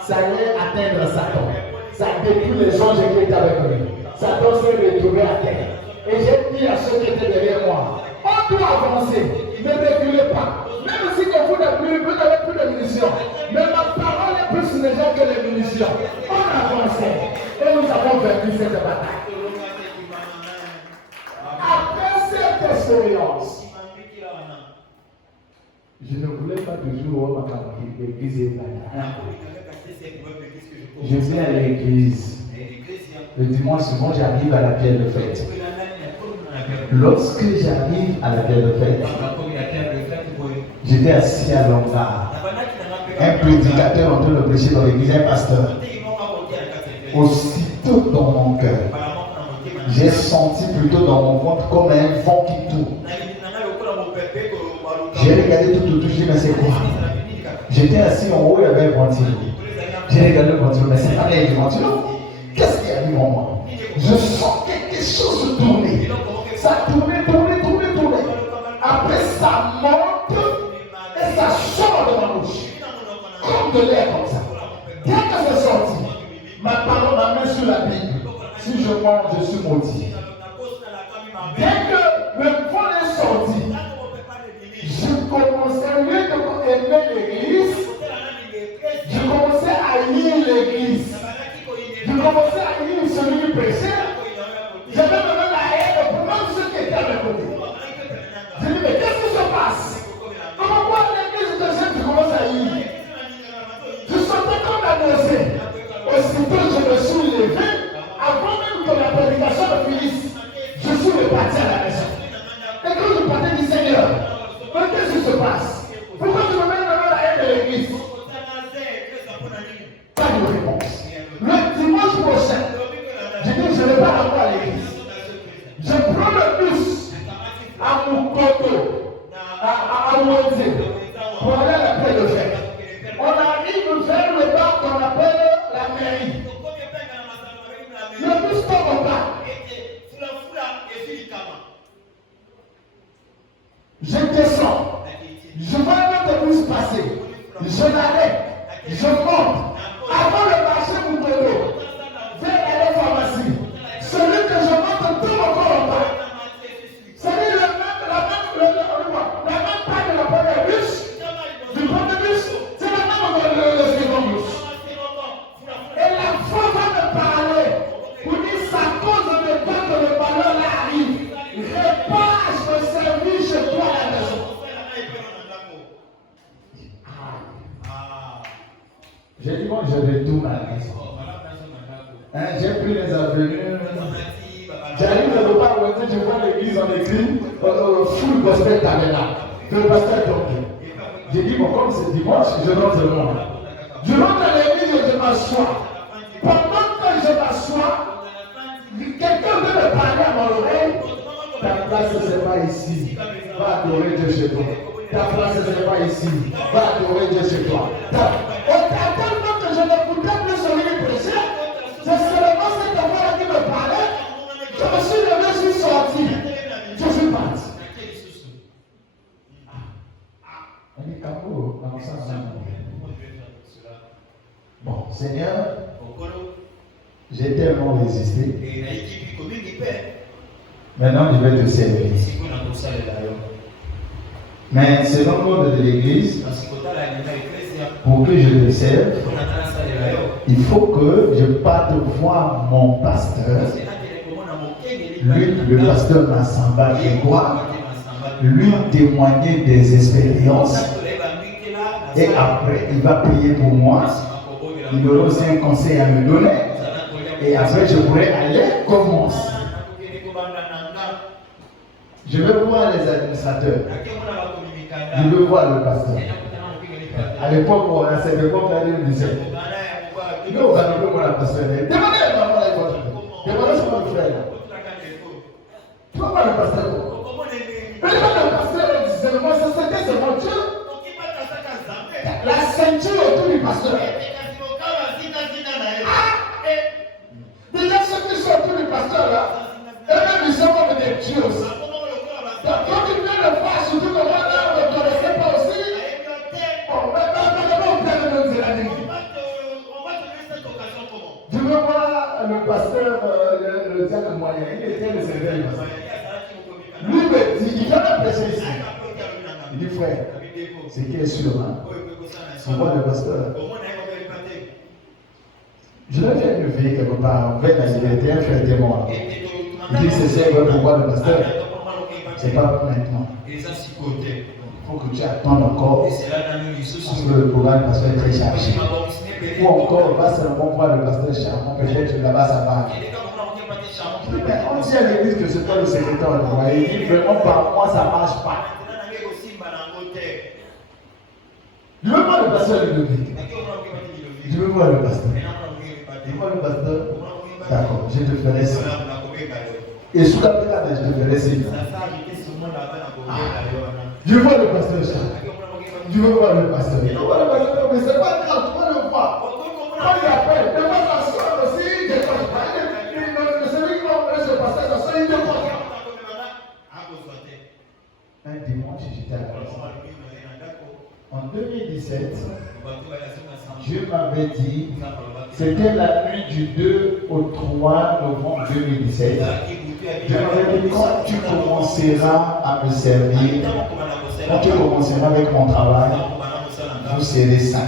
Ça allait atteindre Satan. Ça a détruit les anges qui étaient avec lui. Satan s'est retrouvé à terre. Et j'ai dit à ceux qui étaient derrière moi, on doit avancer. Ne reculez pas. Même si vous n'avez plus de munitions. Mais ma parole est plus légère que les munitions. On avançait. Et nous avons vaincu cette bataille. Après cette expérience, je ne voulais pas toujours l'église est là. Je viens à l'église. Le dimanche souvent j'arrive à la pierre de fête. Lorsque j'arrive à la pierre de fête, j'étais assis à l'ombar. Un prédicateur en train de prêcher dans l'église, un pasteur. Aussitôt dans mon cœur, j'ai senti plutôt dans mon ventre comme un vent qui tourne. J'ai regardé tout autour, je dis mais c'est quoi? J'étais assis en haut, il y avait un ventilo. J'ai regardé le ventilo, mais c'est pas le ventilo. Qu'est-ce qu'il y a eu en moi? Je sens quelque chose tourner. Ça tournait. Après ça monte et ça sort de ma bouche. Comme de l'air comme ça. Dès que c'est sorti, ma parole, ma main sur la Bible. Si je mange, je suis maudit. Dès que le vent est sorti, je commençais, au lieu d'aimer l'église, je commençais à haïr l'église. Je commençais à haïr celui qui prêchait. J'avais même la haine pour même ceux qui étaient à mes côtés. Je dis, mais qu'est-ce qui se passe? Pourquoi l'église de Dieu tu commences à haïr? Je sentais comme la nausée. Aussitôt je me suis levé, avant même que la prédication me finisse, je suis reparti à la maison. Et quand je partais du Seigneur, qu'est-ce qui se passe? Pourquoi tu me mets devant la haine de l'église? Pas de réponse. Le dimanche prochain, je dis je ne vais pas aller à l'église. Je prends le bus à Moukoto, à Mouété, pour aller à la paix de fête. On arrive vers le bar qu'on appelle la mairie. Le bus tombe en bas. Je descends. Je vois un autre bus passer. Je l'arrête. Je monte. Avant le marché Moukoto, vers la pharmacie. Celui que je monte tout encore en bas. C'est-à-dire la même part de la première bus, du premier bus, c'est la même le second bus. Et la femme va me parler pour dire ça cause de temps que le ballon là arrive. Repars, je me servis chez toi à la maison. J'ai dit, bon, je retourne à la maison. J'ai pris les avenues. J'arrive quelque part où je vois l'église en écrit full gospel tabernacle. Le pasteur tombe. J'ai dit, bon, comme c'est dimanche, je rentre le monde. Je rentre à l'église et je m'assois. Pendant que je m'assois, quelqu'un veut me parler à mon oreille. Ta place, ce n'est pas ici. Va adorer Dieu chez toi. Ta place, ce n'est pas ici. Va adorer Dieu chez toi. Tellement que je n'écoutais plus celui qui prêchait, c'est seulement cet enfant qui me parlait. Je me suis levé, je suis sorti. Je suis parti. Bon, Seigneur, j'ai tellement résisté. Maintenant, je vais te servir. Mais selon l'ordre de l'Église, pour que je le serve, il faut que je parte voir mon pasteur. Lui, le pasteur Massamba Grégoire, lui témoigner des expériences. Et après, il va prier pour moi. Il aura aussi un conseil à me donner. Et après, je pourrai aller commencer. Je vais voir les administrateurs. Je veux voir le pasteur. À l'époque, on a cette époque, on a dit, nous, on va nous voir le pasteur. Demandez à maman la voiture. Demandez sur mon frère. Tu vas voir le pasteur. Mais le pasteur, c'est mon société, c'est mon Dieu. La ceinture autour du pasteur. Déjà, ceux qui sont Dieu aussi. Donc quand tu viens de voir, surtout que moi là, on ne connaissait pas aussi. Bon, maintenant, on peut nous dire la vérité. Tu veux voir le pasteur, le diacre moyen, il était le secrétaire du pasteur. Lui me dit, il vient de prêcher ici. Il dit, frère, c'est qui est sûr, hein? On voit le pasteur. Je l'ai fait une vie quelque part, en fait, il était un frère témoin. Il dit, c'est ça, pour voir le pasteur. C'est pas maintenant. Il faut que tu attendes encore. Parce que le programme du pasteur est très chargé. Ou encore, va seulement voir le pasteur charmant, peut-être là-bas ça va. Mais on dit à l'église que c'est pas le secrétaire du roi. Il dit vraiment par moi ça marche pas. Je veux voir le pasteur Ludovic. Je veux voir le pasteur. Tu vois le pasteur? D'accord, je te ferai ça. Et sous la tête, je te ferai ça. Je vois le pasteur Charles. Je veux voir le pasteur. Je veux voir le pasteur, mais c'est pas grave, tu vas le voir. Quand il appelle, ne pas s'asseoir aussi, il décroche pas. Celui qui va appeler ce pasteur, s'asseoir, il décroche pas. Un dimanche, j'étais à la maison. En 2017, Dieu m'avait dit, c'était la nuit du 2 au 3 novembre 2017. Dieu m'avait dit, quand tu commenceras à me servir, quand tu commenceras avec mon travail, vous serez 5.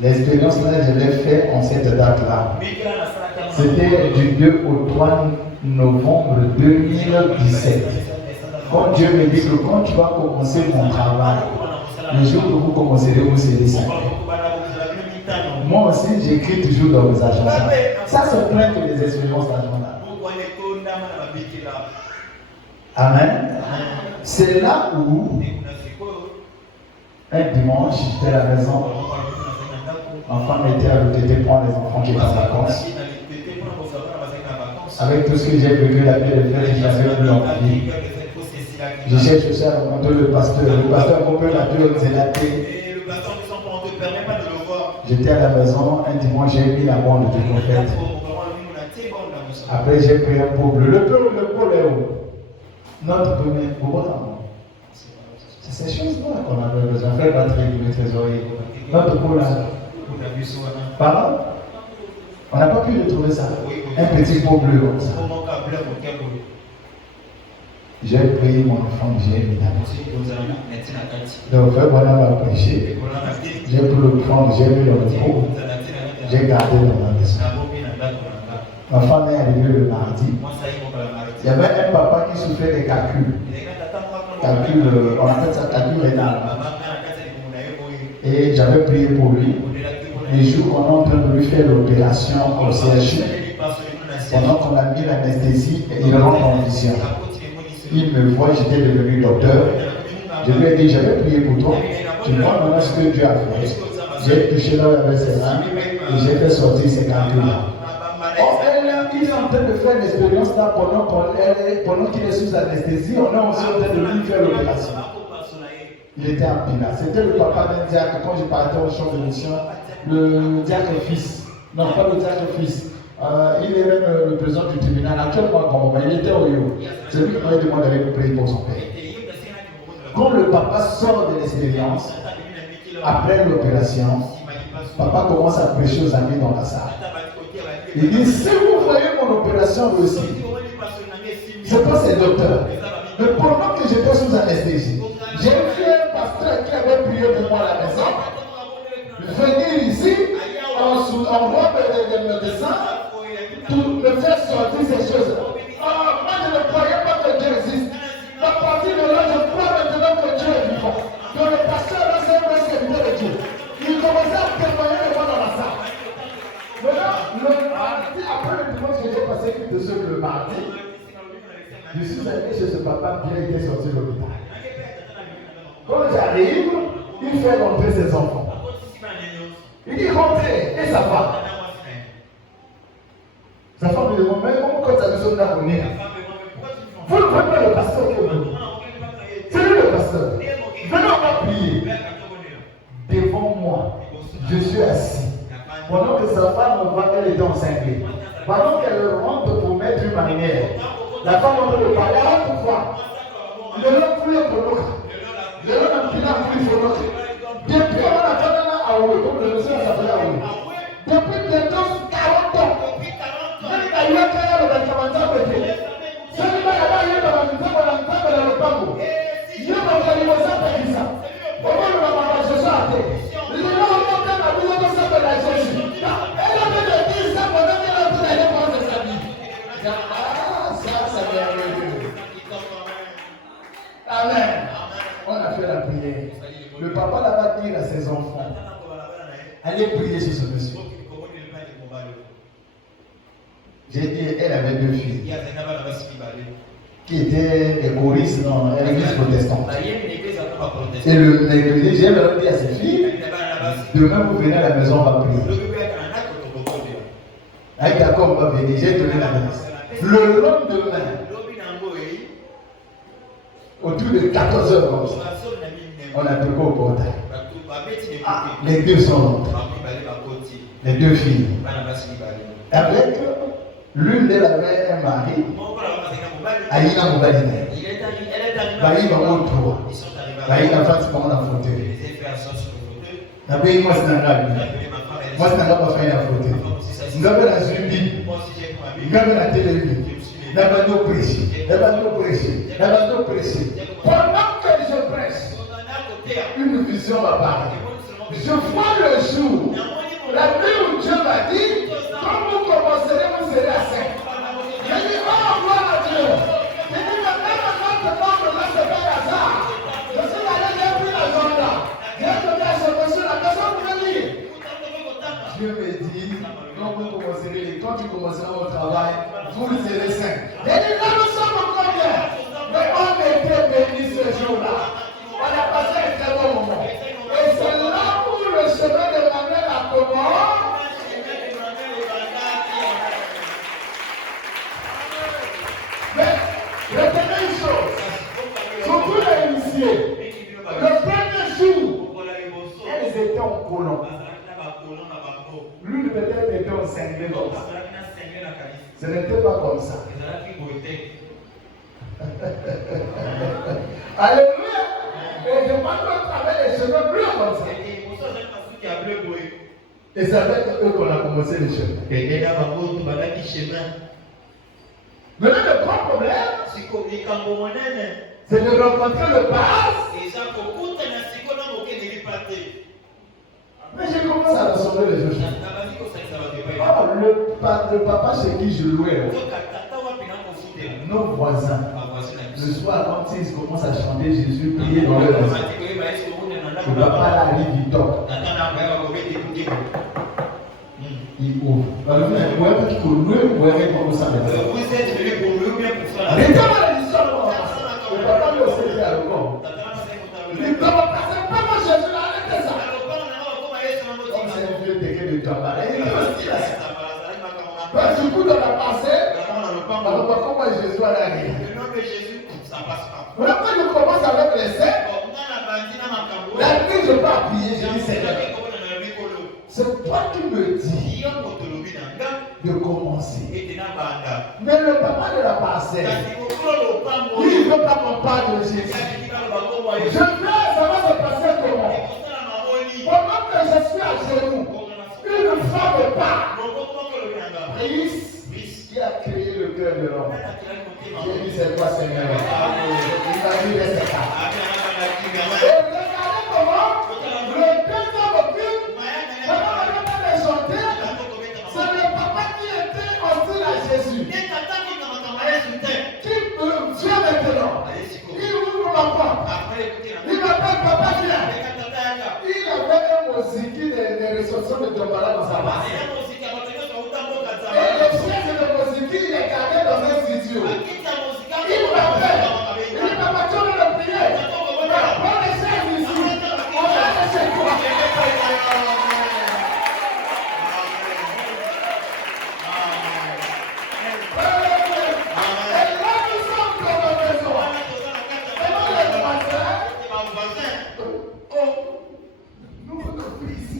L'expérience là, je l'ai fait en cette date-là. C'était du 2 au 3 novembre 2017. Quand Dieu me dit que quand tu vas commencer mon travail, le jour où vous commencerez, vous serez 5. Moi aussi, j'écris toujours dans mes agendas. Ça, c'est plein que les expériences d'agenda. Amen. C'est là où, un dimanche, j'étais à la maison. Ma femme était à l'hôtel prendre les enfants qui étaient en vacances. Avec tout ce que j'ai vécu la paix de faire, j'avais plus envie. Je cherche aussi à rencontrer le pasteur. Le pasteur Robert a dû zélater. J'étais à la maison, un dimanche, j'ai mis la bande du prophète. Après, j'ai pris un pauvre. Le pauvre est où? Notre premier pauvre. C'est ces choses-là qu'on avait besoin. Faire battre les trésoriers. Notre pauvre. Pardon? On n'a pas pu retrouver ça. Un petit pot bleu comme ça. J'ai pris mon enfant, j'ai mis là. Donc, voilà ma prêché. J'ai pris le prendre, j'ai mis dans le pot. J'ai gardé dans ma maison. Ma femme est arrivée le mardi. Il y avait un papa qui souffrait des calculs. On appelle ça calcul rénal. Et j'avais prié pour lui. Les jours qu'on est en train de lui faire l'opération au CHU, pendant qu'on a mis l'anesthésie, il rentre en vision. Il me voit, j'étais devenu docteur. Je lui ai dit, j'avais prié pour toi. Tu vois maintenant ce que Dieu a fait. J'ai touché là avec ses mains et j'ai fait sortir ces calculs-là. Il est en train de faire l'expérience là pendant qu'il est sous anesthésie. On est aussi en train de lui faire l'opération. Il était en pilat. C'était le papa d'un diacre. Quand je partais au champ de mission, le diacre fils. Non, pas le diacre fils. Il est même le président du tribunal. Actuellement, il était au Yo. C'est lui qui m'avait demandé d'aller prier pour son père. Quand le papa sort de l'expérience, après l'opération, papa commence à prêcher aux amis dans la salle. Il dit, si vous voyez mon opération aussi, c'est pas ces docteurs. Mais pendant que j'étais sous anesthésie, j'ai vu un pasteur qui avait prié pour moi à la maison. Venir ici, en robe de médecin, pour me faire sortir ces choses. Moi je ne croyais pas que Dieu existe. À partir de là, je crois maintenant que Dieu est vivant. Que le pasteur là, c'est un vrai serviteur de Dieu. Il commençait à témoigner de moi dans la salle. Maintenant, le mardi, après le dimanche que j'ai passé de ce le mardi, je suis allé chez ce papa bien, il est sorti de l'hôpital. Quand j'arrive, il fait rentrer ses enfants. Il dit rentrez, et sa femme. Sa femme me demande, mais comment quand tu as besoin d'un bonnet? Vous ne voyez pas le pasteur que vous. C'est lui le pasteur. Venez, on va prier. Devant moi, je suis assis. Pendant que sa femme va, elle était en cinglé. Pendant qu'elle rentre pour mettre mettre une manière. La femme va le parler à haute voix. Le long voulait pour le long n'a plus pour l'autre. Depuis on a fait là à Owe, comme le monsieur s'appelle à Owe. Depuis bientôt 40 ans. Même il y a quelqu'un dans le commentaire de Dieu. Celui-là là-bas, il est dans le pango. Il est dans l'animation de ça. Au moins, on va marcher sur la tête. Les gens ont fait la vie de ça de la Jésus. Elle avait dit ça pendant qu'elle a fait la réponse de sa vie. Ah, ça vient de Dieu. Amen. On a fait la prière. Le papa là-bas dire à ses enfants, allez prier sur ce monsieur. J'ai dit, elle avait 2 filles qui étaient des choristes dans l'église protestante. Et le mercredi, j'ai même dit à ses filles, demain vous venez à la maison, on va prier. Avec d'accord, on va venir, j'ai donné la grâce. Le lendemain, autour de 14 heures comme ça, on a toqué au portail. Les 2 sont rentrés. Les 2 filles. Avec l'une d'elles avait un mari. Aïna Moubalina. Baïna Moutoua. Baïna Fatima on a fauteuil. N'abé moi c'est un gars. Moi c'est un gars pas fait un fauteuil. Nous avons la suivi. Nous avons la télévision. Nous avons prêché. Nous avons prêché. Nous avons prêché. Pendant que je prêche, une vision va parler. Je vois le jour. La nuit où Dieu m'a dit, quand vous commencerez, vous serez à 5. Je dis, oh, gloire à Dieu. Je dis, maintenant, notre nombre là, c'est pas hasard. Je suis allé, j'ai pris l'agenda. J'ai donné à ce monsieur la personne pour venir. Dieu me dit, quand tu commenceras au travail, vous serez 5. J'ai dit, là, nous sommes combien? Mais on était bénis ce jour-là. On a passé un très bon moment. Et c'est là où le chemin de Manuel a commencé. Mais retenez une chose, surtout les initiés, le premier jour, elles étaient en colon. L'une peut-être était en cinglé comme ça. Ce n'était pas comme ça. Alléluia. Et je pense qu'on travaille les chemins bleus comme ça. Et c'est avec eux qu'on a commencé les chemins. Maintenant, le grand problème, c'est de rencontrer le Baal. Mais j'ai commencé à rassembler les choses. Oh, le papa chez qui je louais, nos voisins, le soir, quand ils commencent à chanter Jésus, prier dans leur maison, le papa là arrive, il dort. Il ouvre. Alors, vous êtes venu pour louer ou vous êtes pour ça? Vous êtes venu pour louer ou bien pour ça? Mais comment la histoire? Le papa lui aussi dit à le corps. Il dit, comment passer? Comment Jésus l'a arrêté ça? Comme c'est un vieux décret de Tambara. Il dit aussi là. Du coup, dans la pensée, alors comment Jésus a arrivé? Le nom de Jésus, ça passe pas. Voilà, quand je commence avec les saints, la nuit, je peux appuyer, je dis Seigneur. C'est toi qui me dis de commencer. Mais le papa de la passée, lui, il ne veut pas qu'on parle de Jésus. Je veux, ça va se passer comment? Pendant que je suis à genoux, une femme part. Qui a créé le cœur de l'homme? J'ai dit c'est toi Seigneur. Il m'a dit laisse ça. Et regardez comment le deuxième occupe, pendant que le papa est chanté, c'est le papa qui était hostile à Jésus. Qui vient maintenant. Il ouvre ma porte. Il m'appelle papa viens. Il avait un moziki des ressources de Djambala dans sa main. Et le chef de Moziki, il est gardé dans un studio. Il m'appelle. Il dit, papa, tu veux le prier. Prends les chaises ici. On va aller chez toi. Et là, nous sommes dans la maison. Et nous, les voisins, nous venons ici.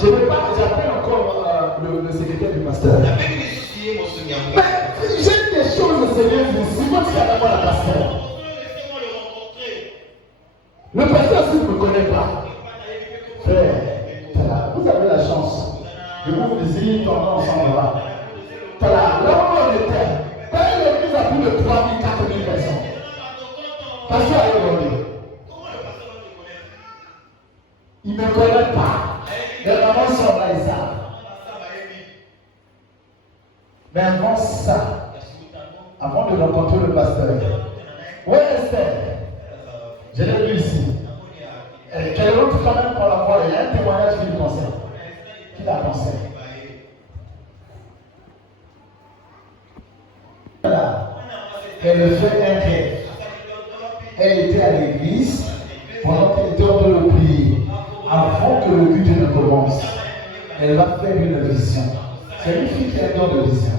Je ne vais pas, j'appelle encore le secrétaire du pasteur. Mais j'ai des choses, le Seigneur dit, si moi tu vas voir la pasteur. Le pasteur, s'il ne me connaît pas, frère, vous avez la chance. Je vous visite, on va ensemble là. Là où on était, quand l'église a plus de 3 000, 4 000 personnes. Pasteur a évolué. Il ne me connaît pas. Les mamans sont là, ils savent. Mais avant ça, avant de rencontrer le pasteur, où est Esther? Je l'ai vu ici. Quel autre quand même pour la voir? Il y a un témoignage qui lui concerne. Qui la concerne? Voilà. Elle fait un rêve. Elle était à l'église pendant qu'elle était en train de prier. Avant que le culte ne commence, elle va faire une vision. C'est une fille qui a don de vision.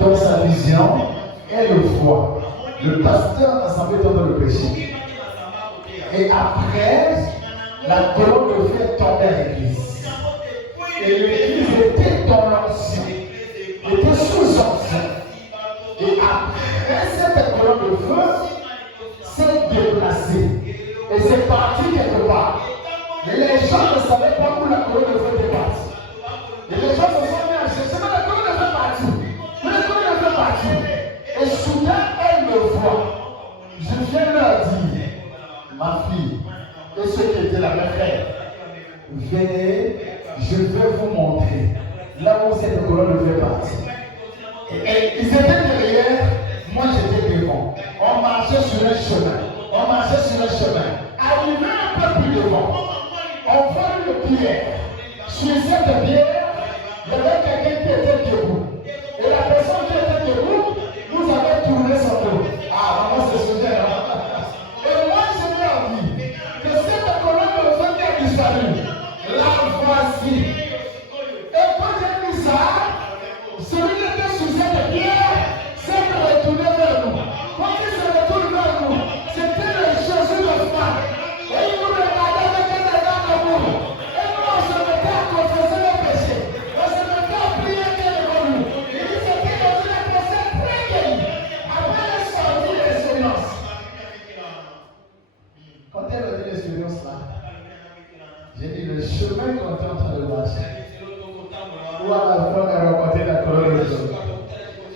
Dans sa vision, elle voit le pasteur assemblé dans le péché. Et après, la colonne de feu tombait à l'église. Et l'église était dans l'ancien, était sous ancien. Et après, cette colonne de feu s'est déplacée. Et c'est parti quelque part. Et les gens ne savaient pas où la colonne de feu était partie. Et les gens se sont mis à chercher, mais la colonne de feu est partie. Mais la colonne de feu est partie. Et soudain, elle me voit. Je viens leur dire, ma fille, et ceux qui étaient là, mes frères, venez, je vais vous montrer là où cette colonne de feu est partie. Et ils étaient derrière, moi j'étais devant. On marchait sur un chemin. On marchait sur un chemin. Arrivé un peu plus devant, on voit une pierre. Sur cette pierre, il y avait quelqu'un qui était debout. Et la personne qui était debout nous avait tourné son dos. Ah, maman se souvient. Et moi je lui ai dit que cette colonne de feu qui a disparu, la voici. Et quand j'ai dit ça, celui qui était sur cette pierre s'est retourné vers nous. Quand il se retourne vers nous, c'était le Jésus de femme. Et il nous regardait avec un regard d'amour. Et nous, on se mettait à confesser nos péchés. On se mettait à prier qu'elle est venue. Il dit c'était dans une atmosphère très guérie. Après elle sortit l'expérience. Quand elle a dit l'expérience là, j'ai dit le chemin qu'on est en train de marcher. Où à la fois on a rencontré la colonne de feu.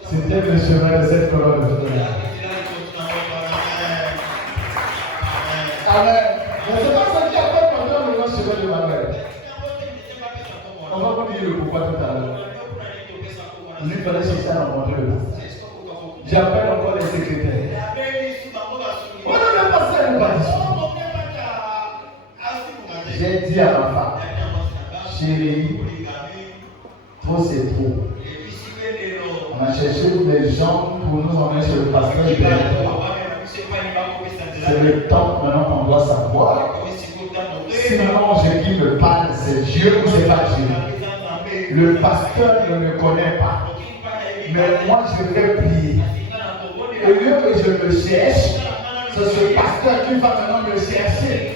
C'était le chemin de cette colonne de feu. Amen. Mais c'est pas ça qui a fait pendant le chemin de ma mère. On va pas dire le pourquoi tout à l'heure. Il fallait chercher à rencontrer le pasteur. J'appelle encore les secrétaires. On ne veut pas faire une partition. J'ai dit à ma femme, chérie, trop c'est trop. On a cherché les gens pour nous emmener chez le pasteur. C'est le temps maintenant qu'on doit savoir. Si maintenant je dis le Père, c'est Dieu ou c'est pas Dieu. Le pasteur ne me connaît pas. Mais moi je vais prier. Au lieu que je me cherche, c'est ce pasteur qui va maintenant me chercher.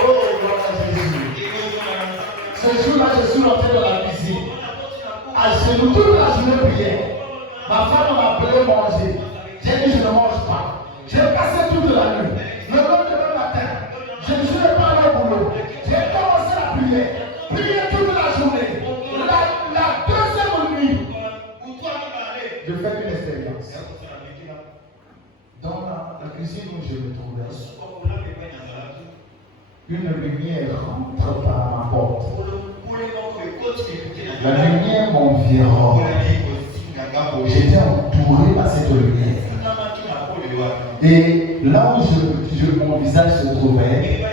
Oh, gloire à Jésus. Ce jour-là, je suis rentré dans la cuisine. À genoux, toute la journée prière. Ma femme m'a appelé manger. J'ai dit je ne mange pas. J'ai passé toute la nuit. Le lendemain matin, je ne suis pas allé au boulot. J'ai commencé à prier. Prier toute la journée. La deuxième nuit, je fais une expérience. Dans la cuisine où je me trouvais, une lumière rentre par ma porte. La lumière m'environne. J'étais entouré par cette lumière. Et là où mon visage se trouvait,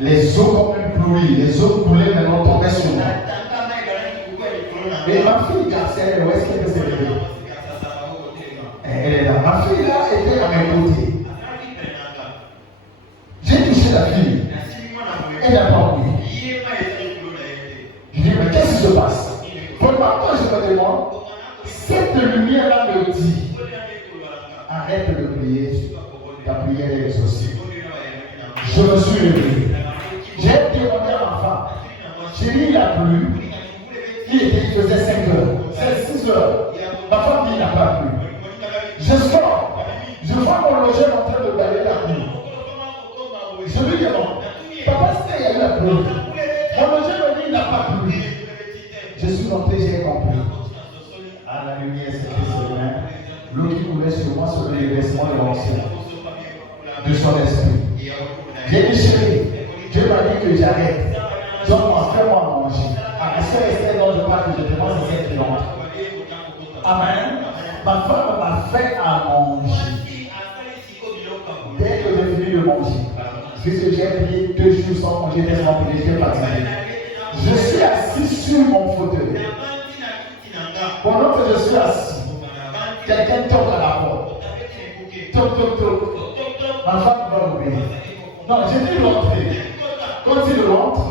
les eaux comme une pluie, les eaux coulaient maintenant tombaient sur moi. Et ma fille Garcelle, où est-ce qu'elle s'est levée? Elle est là. Ma fille là était à mes côtés. J'ai touché la fille. Elle n'a pas oublié. Je dis, mais qu'est-ce qui se passe? Pendant que je me demande, cette lumière-là me dit, arrête de prier, ta prière est exaucée. Je me suis réveillé. J'ai dit mon enfant, chérie, il a plu. Il faisait 5 heures. C'est 6 heures. Ma femme dit, il n'a pas plu. Je sors. Je vois mon logeur en train de balayer la nuit. Je lui demande, papa, est-ce qu'il y a eu la pluie? Mon logeur me dit, il n'a pas plu. Je suis monté, j'ai compris. À la lumière, c'était ses mains. L'eau qui coulait sur moi sur les vêtements de l'ancien. De son esprit. J'ai dit, chérie, Dieu m'a dit que j'arrête. Donc, fais-moi manger. À ma soeur Esther, dont je parle, que je demande, c'est celle qui rentre. Amen. Ma femme m'a fait à manger. Dès que j'ai fini de manger, puisque j'ai prié 2 jours sans manger, tellement que j'étais fatigué. Je suis assis sur mon fauteuil. Pendant que je suis assis, quelqu'un toque à la porte. Toc, toc, toc. Ma femme va ouvrir. Non, j'ai dû rentrer. Quand il rentre,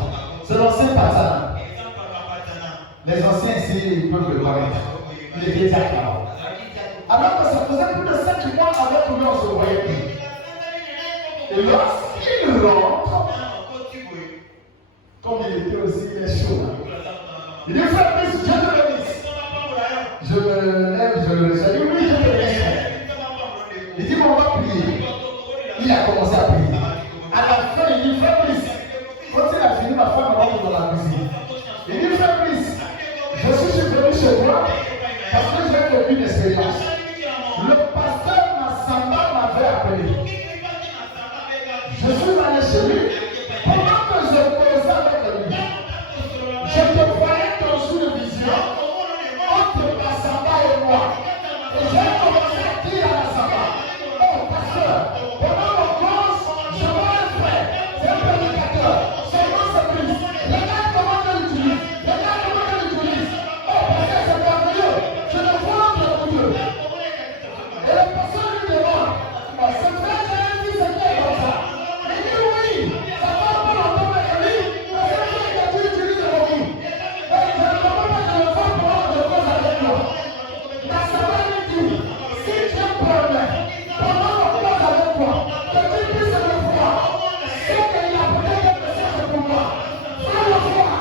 c'est l'ancien Patana. Les anciens ici, ils peuvent le connaître. Il était là. Alors que ça faisait plus de 5 mois avec lui, on se voyait plus. Et lorsqu'il rentre, comme il était aussi, il est chaud. Il dit, frère, je te bénisse. Je me lève, je le salue. Oui, je te bénisse. Il dit, on va prier. Il a commencé à prier. À la fin, il dit, frère, quand il a fini, ma femme rentre dans la cuisine. Il dit, frère, je suis venu chez toi parce que j'ai vécu une expérience. Le pasteur Massamba m'avait appelé. Je suis allé chez lui. Pendant que je causais avec lui, je te voyais dans une vision entre Massamba et moi. Et j'ai commencé à dire à Massamba, oh pasteur, pendant mon cause, je vois un frère, c'est un prédicateur. Son nom c'est Christ. Regarde comment je l'utilise. Regarde comment je l'utilise. Oh pasteur, c'est merveilleux. Je le vois entre nos yeux. Et le pasteur lui demande, ce frère, j'ai un fils qui est comme ça. Il dit oui, ça va pas longtemps avec lui, parce que lui, il a dû utiliser beaucoup. Et je ne comprends pas que le fond pendant que je cause avec moi. La semaine lui dit, si tu es problème, pendant qu'on cause avec toi, que tu puisses le voir, c'est qu'il a peut-être un message pour moi. Fais le voir.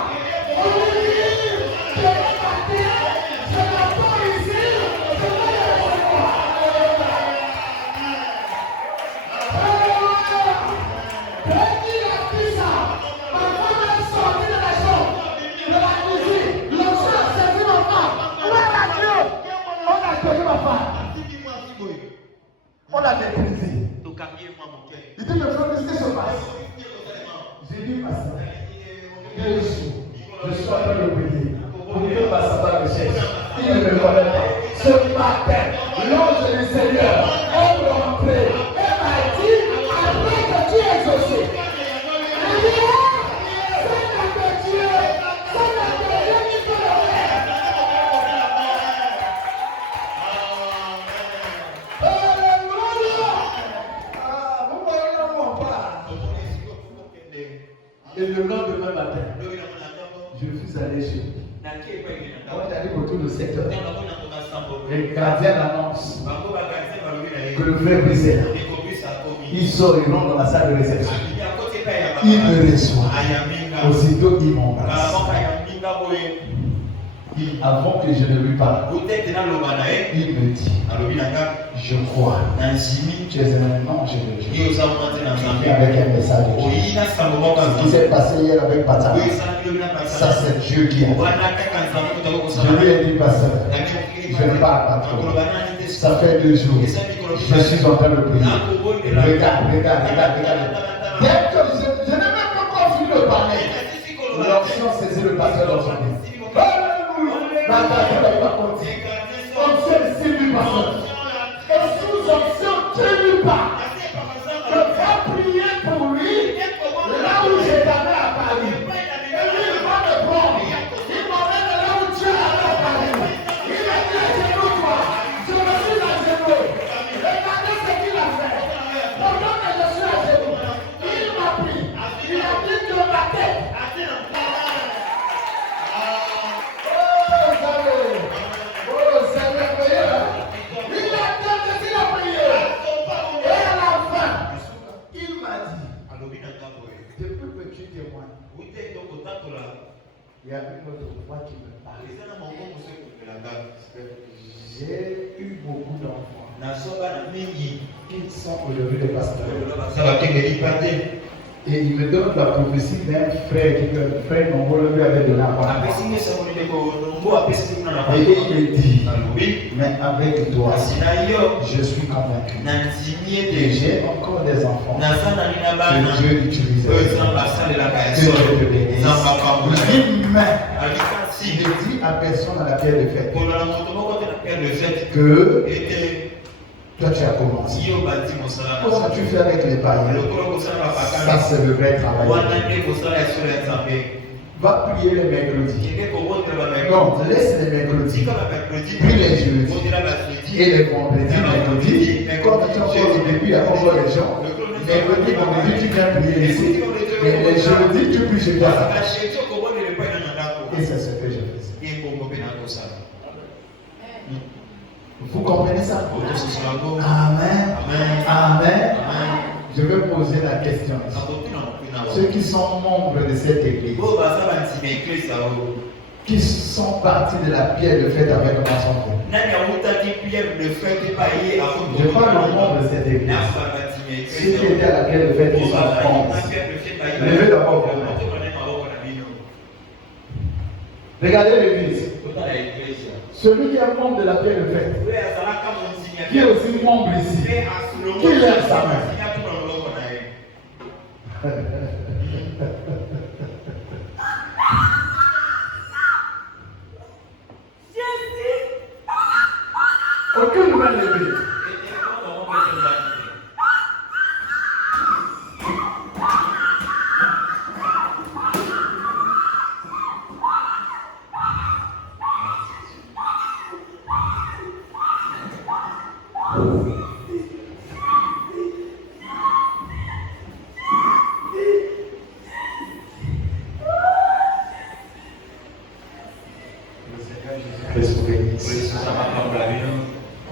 On lui dit, je vais partir, je l'attends ici, je vais le recevoir. On a déprisé. Il dit, le frère, qu'est-ce qui se passe? J'ai dit, pasteur, je suis en train de prier. Pour que Massamba me cherche. Il ne me connaît pas. Ce matin, l'ange du Seigneur est rentré et m'a dit, après que tu es exaucé, Alléluia, Seigneur de Dieu, Seigneur de Dieu qui peut le faire. Alléluia. Vous voyez là où on part. Et le lendemain matin, je suis allé chez lui. On est allé autour de 7 heures. Les gardiens annoncent que le frère Brisset, il sort et rentre dans la salle de réception. Il me reçoit. Aussitôt, il m'embrasse. Avant que je ne lui parle, il me dit, je crois. Tu es un ange de Dieu. Avec un message de Dieu. Ce qui s'est passé hier avec Patana, ça c'est Dieu qui a dit. Je lui ai dit, pasteur, je ne parle pas trop. Ça fait 2 jours. Je suis en train de prier. Regarde. Dès que je n'ai même pas encore fini de parler, l'onction saisit le pasteur dans son nez. La personne n'est pas continue. Onction ici du pasteur. Et sous onction, Dieu lui parle. Je vais prier pour lui, là où j'ai jamais à Paris. Et lui, il va me prendre. Il m'emmène là où Dieu a à Paris. Il a dit à genoux, toi. Je me suis à genoux. Regardez ce qu'il a fait. Pendant que je suis à genoux, il m'a pris. Il a pris de ma tête. témoin. Il y a une autre voix qui me parle. J'ai eu beaucoup d'enfants qui sont aujourd'hui des pasteurs. Et il me donne la prophétie d'un frère qui un frère Nongolo lui avait donné à moi. Et il me dit, mais avec toi, je suis convaincu. Et j'ai encore des enfants que Dieu utilise. Que Dieu te bénisse. Mais il ne dit à personne à la pierre de fête que toi tu as commencé. Comment tu fais avec les païens? Ça c'est le vrai travail. Va prier les mercredis. Non, laisse les mercredis. Puis les jeudis. Et les vendredis, mercredis. Quand tu as encore au début, il y a encore les gens. Mercredi, vendredi, tu viens prier ici. Mais les jeudis, tu pries chez toi. Et c'est ce que je fais. Vous comprenez ça? Amen. Amen. Je vais poser la question. Ceux qui sont membres de cette église, qui sont partis de la pierre de fête avec un enfant. Je parle aux membres de cette église. Ceux qui étaient à la pierre de fête, qui sont membres. Levez d'abord vos mains. Regardez l'église. Celui qui est membre de la pierre de fête, qui est aussi membre ici, qui lève sa main. Aucune main levée.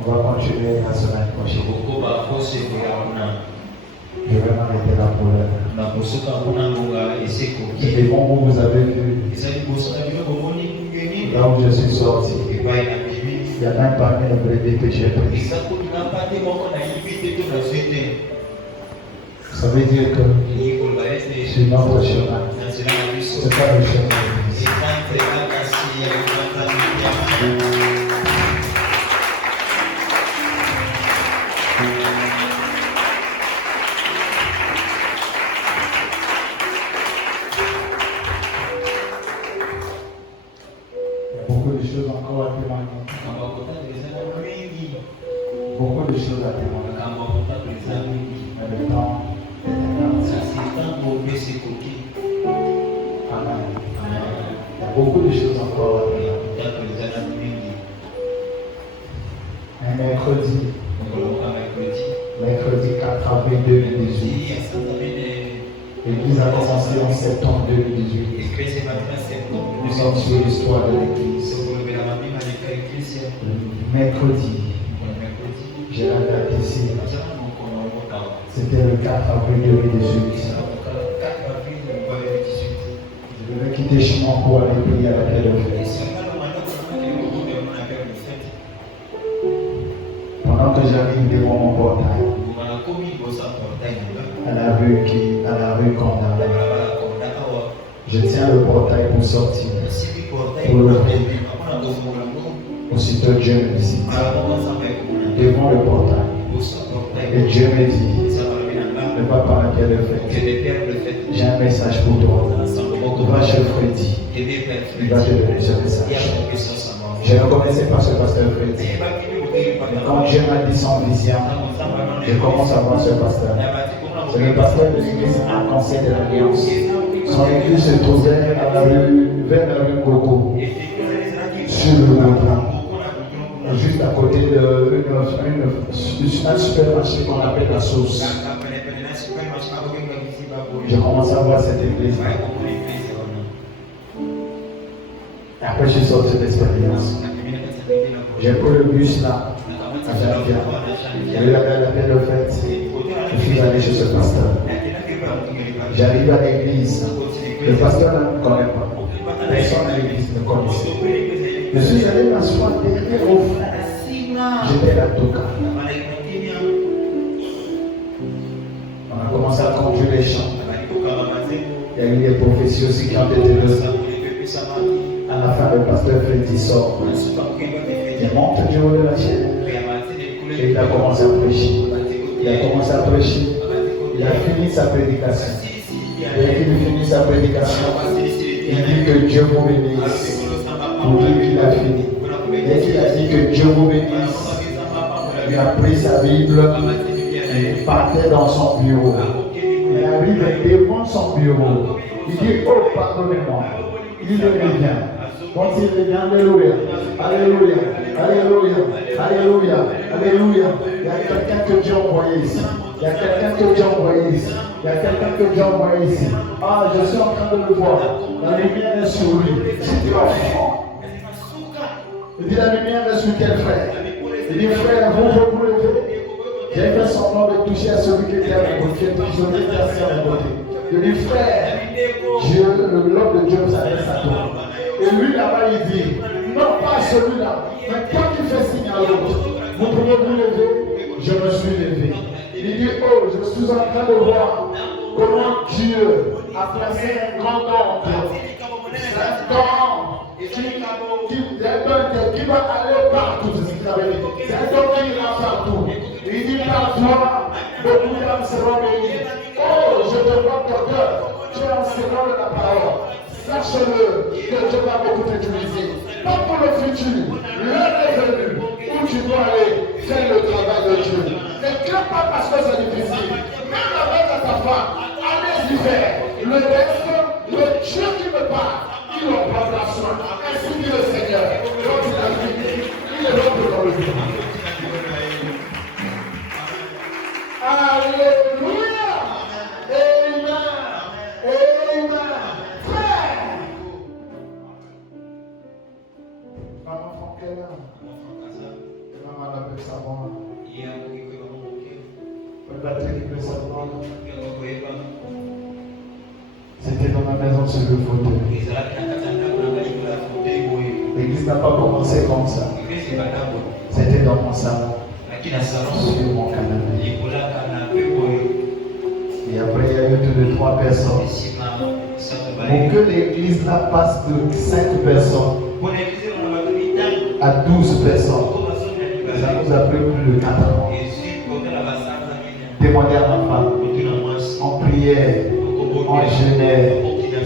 On va continuer la semaine prochaine. Je vais m'arrêter là pour l'heure. C'est des bons mots que vous avez vus. Là où je suis sorti, il y a même parmi les brebis que j'ai pris. Ça veut dire que c'est notre chemin. C'est pas le chemin. Beaucoup de choses encore à témoigner. Beaucoup de choses à témoigner. Mais le temps est Amen. Il y a beaucoup de choses encore à témoigner. Un mercredi 4 avril 2018. L'église a commencé en septembre 2018. Nous sommes sur l'histoire de l'église. Mercredi, j'ai la date ici. C'était le 4 avril 2018. Je devais quitter chez moi pour aller prier à la pierre de fête. Pendant que j'arrive devant mon portail, à la rue Condamné, je tiens le portail pour sortir, pour l'ouvrir. Aussitôt Dieu me visite devant le portail. Et Dieu me dit, ne va pas à la pierre de fête. J'ai un message pour toi. Va chez Freddy. Il va te donner ce message. J'ai commencé par ce pasteur Freddy. Quand Dieu m'a dit son vision, je commence à voir ce pasteur. C'est le pasteur de l'église Arc-en-Ciel de l'Alliance. Son église se trouvait vers la rue Coco, sur le boulevard, juste à côté d'un supermarché qu'on appelle la Sauce. Je commence à voir cette église. Et après, je suis sorti de l'expérience. J'ai pris le bus là, à Jean-Pierre. J'ai eu la pierre de fête. Je suis allé chez ce pasteur. J'arrive à l'église. Le pasteur ne me connaît pas. Personne à l'église ne connaissait. Je suis allé m'asseoir derrière au fond. J'étais là tout calme. On a commencé à conduire les chants. Il y a eu des prophéties aussi qui ont été données. À la fin, le pasteur Freddy sort. Il monte du haut de la chaîne. Et il a commencé à prêcher. Il a commencé à prêcher. Il a fini sa prédication. Dès qu'il finit sa prédication, il dit que Dieu vous bénisse. Pour dire qu'il a fini. Dès qu'il a dit que Dieu vous bénisse, il a pris sa Bible et il partait dans son bureau. Il arrive devant son bureau. Il dit, oh, pardonnez-moi. Il revient. Quand il revient, alléluia, alléluia, alléluia, alléluia, alléluia. Il y a quelqu'un que Dieu a envoyé ici. Il y a quelqu'un que Dieu a envoyé ici. Il y a quelqu'un que Dieu a envoyé ici. Ah, je suis en train de le voir. La lumière est sur lui. C'est Dieu enfant. Il dit, la lumière est sur quel frère? Il dit, frère, vous levez. J'ai fait semblant de toucher à celui qui était à ma côté, celui qui était assis à ma côté. Je dis, frère, Dieu, l'homme de Dieu s'adresse à toi. Et lui là-bas, il dit, non pas celui-là, mais toi qui fais signe à l'autre. Vous pouvez vous lever, je me suis levé. Il dit, oh, je suis en train de voir comment Dieu a placé un grand homme. C'est un homme qui va aller partout, c'est ce qu'il avait dit. C'est un homme qui ira partout. Il dit, par toi, beaucoup d'âmes seront bénies. Oh, je te vois ton cœur, tu es enseignant de la parole. Sache-le que Dieu va beaucoup t'utiliser. Pas pour le futur, l'heure est venue où tu dois aller faire le travail de Dieu. Ne crains pas parce que c'est difficile. Même avec ta femme, allez-y faire. Le reste, le Dieu qui me parle, il en prendra soin. Ainsi dit le Seigneur. Quand il a dit, il est l'homme dans le vie. Alléluia. Amen. Amen. Maman Fonkela, maman l'appelle savon. Patrick savon. C'était dans ma maison sur le fauteuil. L'église n'a pas commencé comme ça. C'était dans mon salon. Sur mon canapé. Et après, il y a eu plus de 3 personnes. Pour que l'église là passe de 5 personnes à 12 personnes, ça nous a pris plus de 4 ans. Témoigner à ma femme, en prière, en jeûnait,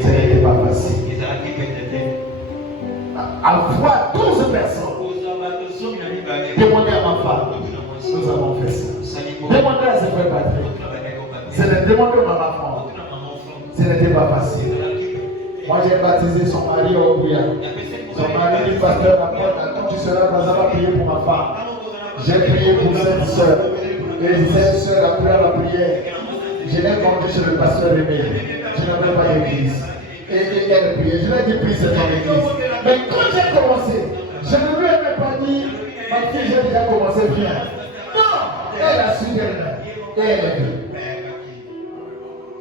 ce n'était pas facile. À voir 12 personnes, témoigner à ma femme, nous avons fait ça. Demandez à ses frères Patrick. C'est le demande de ma maman. Ce n'était pas facile. Moi j'ai baptisé son mari au Bouya. Son mari dit, pasteur, la porte, quand tu seras là, ça va prier pour ma femme. J'ai prié pour cette soeur. Et cette soeur, après la prière, je l'ai conduit chez le pasteur Rémi. Je n'avais pas d'église. Et elle priait. Je lui ai dit, prie, c'est ton église. Mais quand j'ai commencé, je ne lui ai même pas dit, ma fille, j'ai déjà commencé bien. Non, elle a su elle-même. Et elle est venue.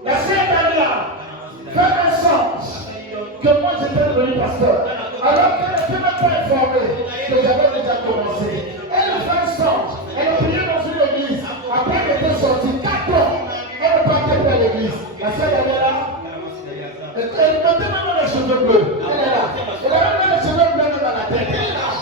La sœur Dania fait un sens que moi j'étais devenu pasteur. Alors qu'elle n'était même pas informée que j'avais déjà commencé. Elle fait un sens. Elle a prié dans une église. Après elle était sortie 4 ans. Elle partait vers l'église. La sœur Dania là, elle mettait même les cheveux bleus. Elle est là. Elle a même les cheveux bleus dans la tête. Elle est là.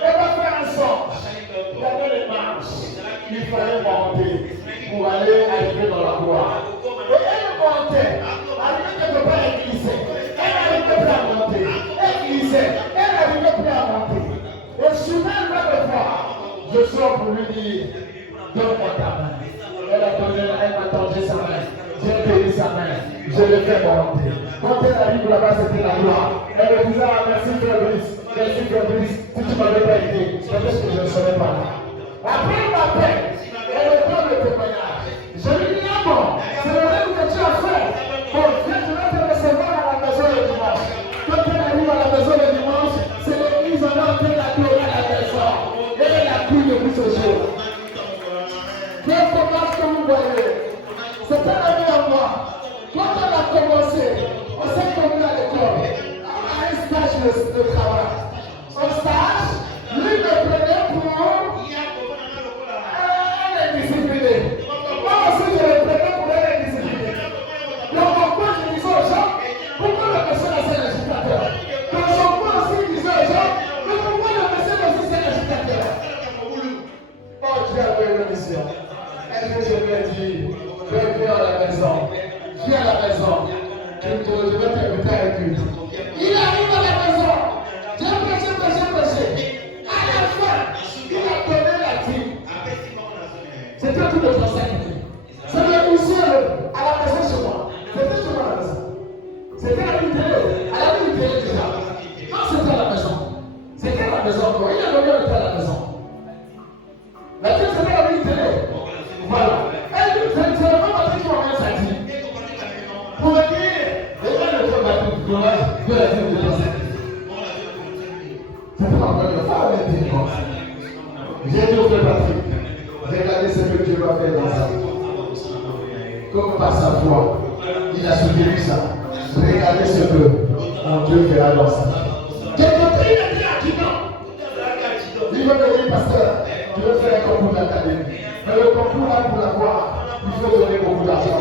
Elle va faire un sens. Il y avait les marches. Il fallait monter pour aller arriver dans la gloire. Et elle montait, arrivait quelque part, elle glissait. Elle n'arrivait plus à monter. Elle glissait, elle n'arrivait plus à monter. Et souvent, elle va me voir. Je sors pour lui dire, donne-moi ta main. Elle m'a tendu sa main. J'ai payé sa main. Je l'ai fait monter. Quand elle arrive là-bas, c'était la gloire. Elle me disait, ah, merci Fabrice. Merci Fabrice. Si tu m'avais pas aidé, peut-être que je ne serais pas là. Après, elle m'appelle. Elle me donne le témoignage. Je lui dis, ah bon, c'est le rêve que tu as fait. Bon, viens, je vais te recevoir à la maison le dimanche. Quand elle arrive à la maison le dimanche, c'est l'église en or qu'elle a cloué à la maison. Et elle a cru depuis ce jour. Quelle commence que vous voyez? C'est un ami à moi. Quand on de travail. Son stage, lui me prenait pour un indiscipliné. Moi aussi, je le prenais pour un indiscipliné. Donc, pourquoi je disais aux gens, pourquoi le monsieur est un agitateur? Donc, moi aussi, je disais aux gens, mais pourquoi le monsieur aussi c'est un agitateur? Oh, Dieu a fait une mission. Est-ce que je vais dire, viens à la maison, viens à la maison. Je vais t'inviter à écouter. Il arrive à la maison. J'ai prêché. À la fin, il a donné la vie. C'était tout le français. C'est le monsieur à la maison chez moi. C'était chez moi à la maison. C'était à la télé. À la télé déjà. Non, c'était à la maison. C'était à la maison. Il a donné le temps à la maison. La télé, c'était à la télé. Voilà. Elle dit, c'est vraiment ma tête qui m'a mis ça dit. Pour me dire, les gars ne font pas tout le courage de la vie de personne. C'est pas encore une fois, mais dis moi. J'ai dit au frère Patrick, regardez ce que Dieu va faire dans sa vie. Comme par sa foi, il a soutenu ça. Regardez ce que mon Dieu fera dans sa vie. Quelqu'un prie, il a dit à Kinan. Il veut devenir pasteur. Il veut faire un concours d'académie. Mais le concours là, pour l'avoir, il faut donner beaucoup d'argent.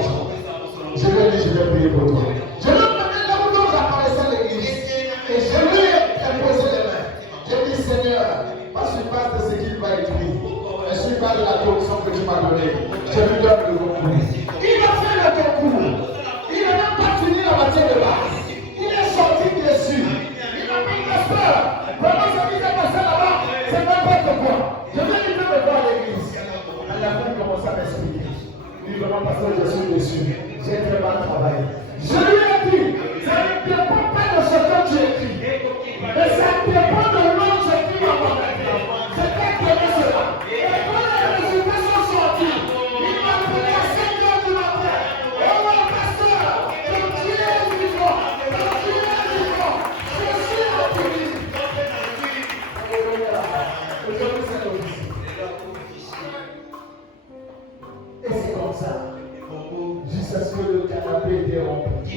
Je vais dire, je vais payer pour toi. Je vais demander là où j'apparaissais à l'église. Et je lui ai imposé les mains. J'ai dit, Seigneur, pas sur base de ce qu'il va écrire, mais sur base de la corruption que tu m'as donnée, je lui donne le concours. Il a fait le concours. Il n'a même pas fini la matière de base. Il est sorti dessus. Il n'a pas peur. Vraiment, ce qui s'est passé là-bas, c'est n'importe quoi. Je vais lui faire le voir à l'église. À la fin, il commence à m'expliquer. Il dit, vraiment, parce que je suis dessus. J'ai très mal travaillé. Je lui ai dit, ça ne dépend pas de ce que tu écris. Mais ça dépend de l'autre que tu vas voir. C'est quoi qui est cela? Et quand les résultats sont sortis, il m'a appelé à 5 heures du matin. Oh mon pasteur, que Dieu est vivant. Que Dieu est vivant. Je suis en public. Aujourd'hui, c'est l'office. Et c'est comme ça. Jusqu'à ce que le canapé était rempli.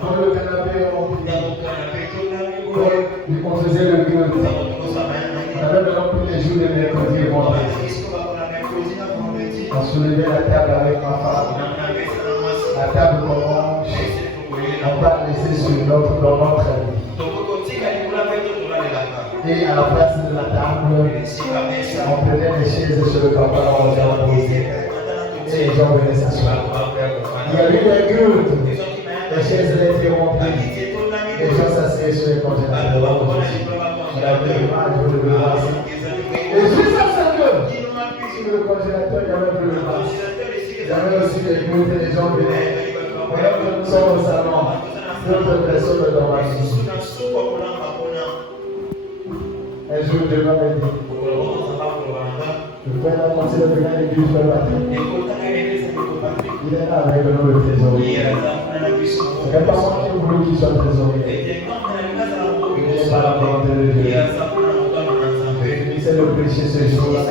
Quand le canapé est rempli, on faisait le gueule. On avait maintenant pris les jours de mercredi et vendredi. On soulevait la table avec ma femme. La table qu'on mange, on va laisser sur dans notre lit. Et à la place de la table, on prenait les chaises sur le papa, on les a posées. Et les gens venaient s'asseoir. Il y avait des gouttes. Les chaises étaient remplies. Les gens s'asseyaient sur les congélateurs. On avait l'image de le passer. Et juste à ce que, sur le congélateur, il y avait plus de place. Il y avait aussi des gouttes et les gens venaient. Pendant que nous sommes au salon, d'autres personnes ne dorment pas ici. Un jour, Dieu m'a dit, le père a commencé à venir à l'église faire la tête. Il est là avec le nom de trésorier. C'est pas moi qui voulais qu'il soit trésorier. Il n'est pas la volonté de Dieu. Il sait le prêcher ce jour-là.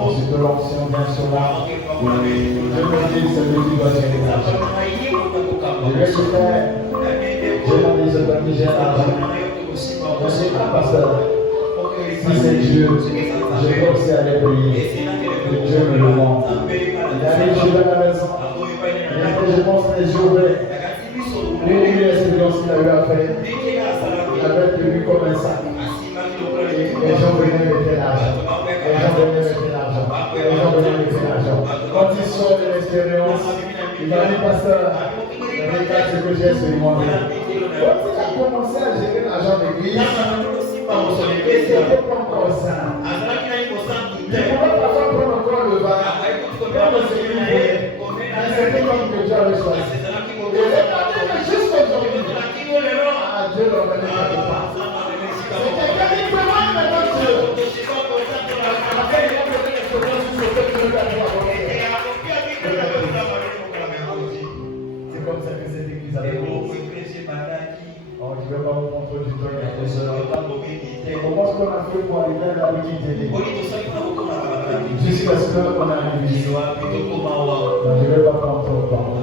Ensuite, l'onction vient sur moi. Je me dis, c'est lui qui doit gérer l'argent. Je vais se faire. Je m'en dis, je dois gérer l'argent. Je ne sais pas, pasteur. Si c'est Dieu, je peux aussi aller prier. Que Dieu me le montre. Il arrive chez la maison. Je montre les jouets. Lui, l'expérience qu'il a eu à faire. Il avait prévu comme un sac. Les gens venaient mettre l'argent. Les gens venaient mettre l'argent. Les gens venaient mettre l'argent. Quand il sort de l'expérience, il m'a dit, pasteur, regarde ce que j'ai expérimenté. Quand il a commencé à gérer l'argent d'église, c'était pas encore ça. Il ne pouvait pas prendre encore le vin. Comme ce qu'il voulait. Mais c'était comme que Dieu avait choisi. Et regardez, mais jusqu'aujourd'hui, Dieu leur donnait pas de part. C'est quelqu'un qui peut voir maintenant Dieu. Après, il a donné l'expérience sur ce que Dieu lui a dit à voir. C'est comme ça que cette église avait commencé. Oh, je ne vais pas vous montrer du temps, il y a des heures. Comment est-ce qu'on a fait pour arriver à la petite télé? Jusqu'à ce qu'on arrive ici. Je ne vais pas prendre trop de temps.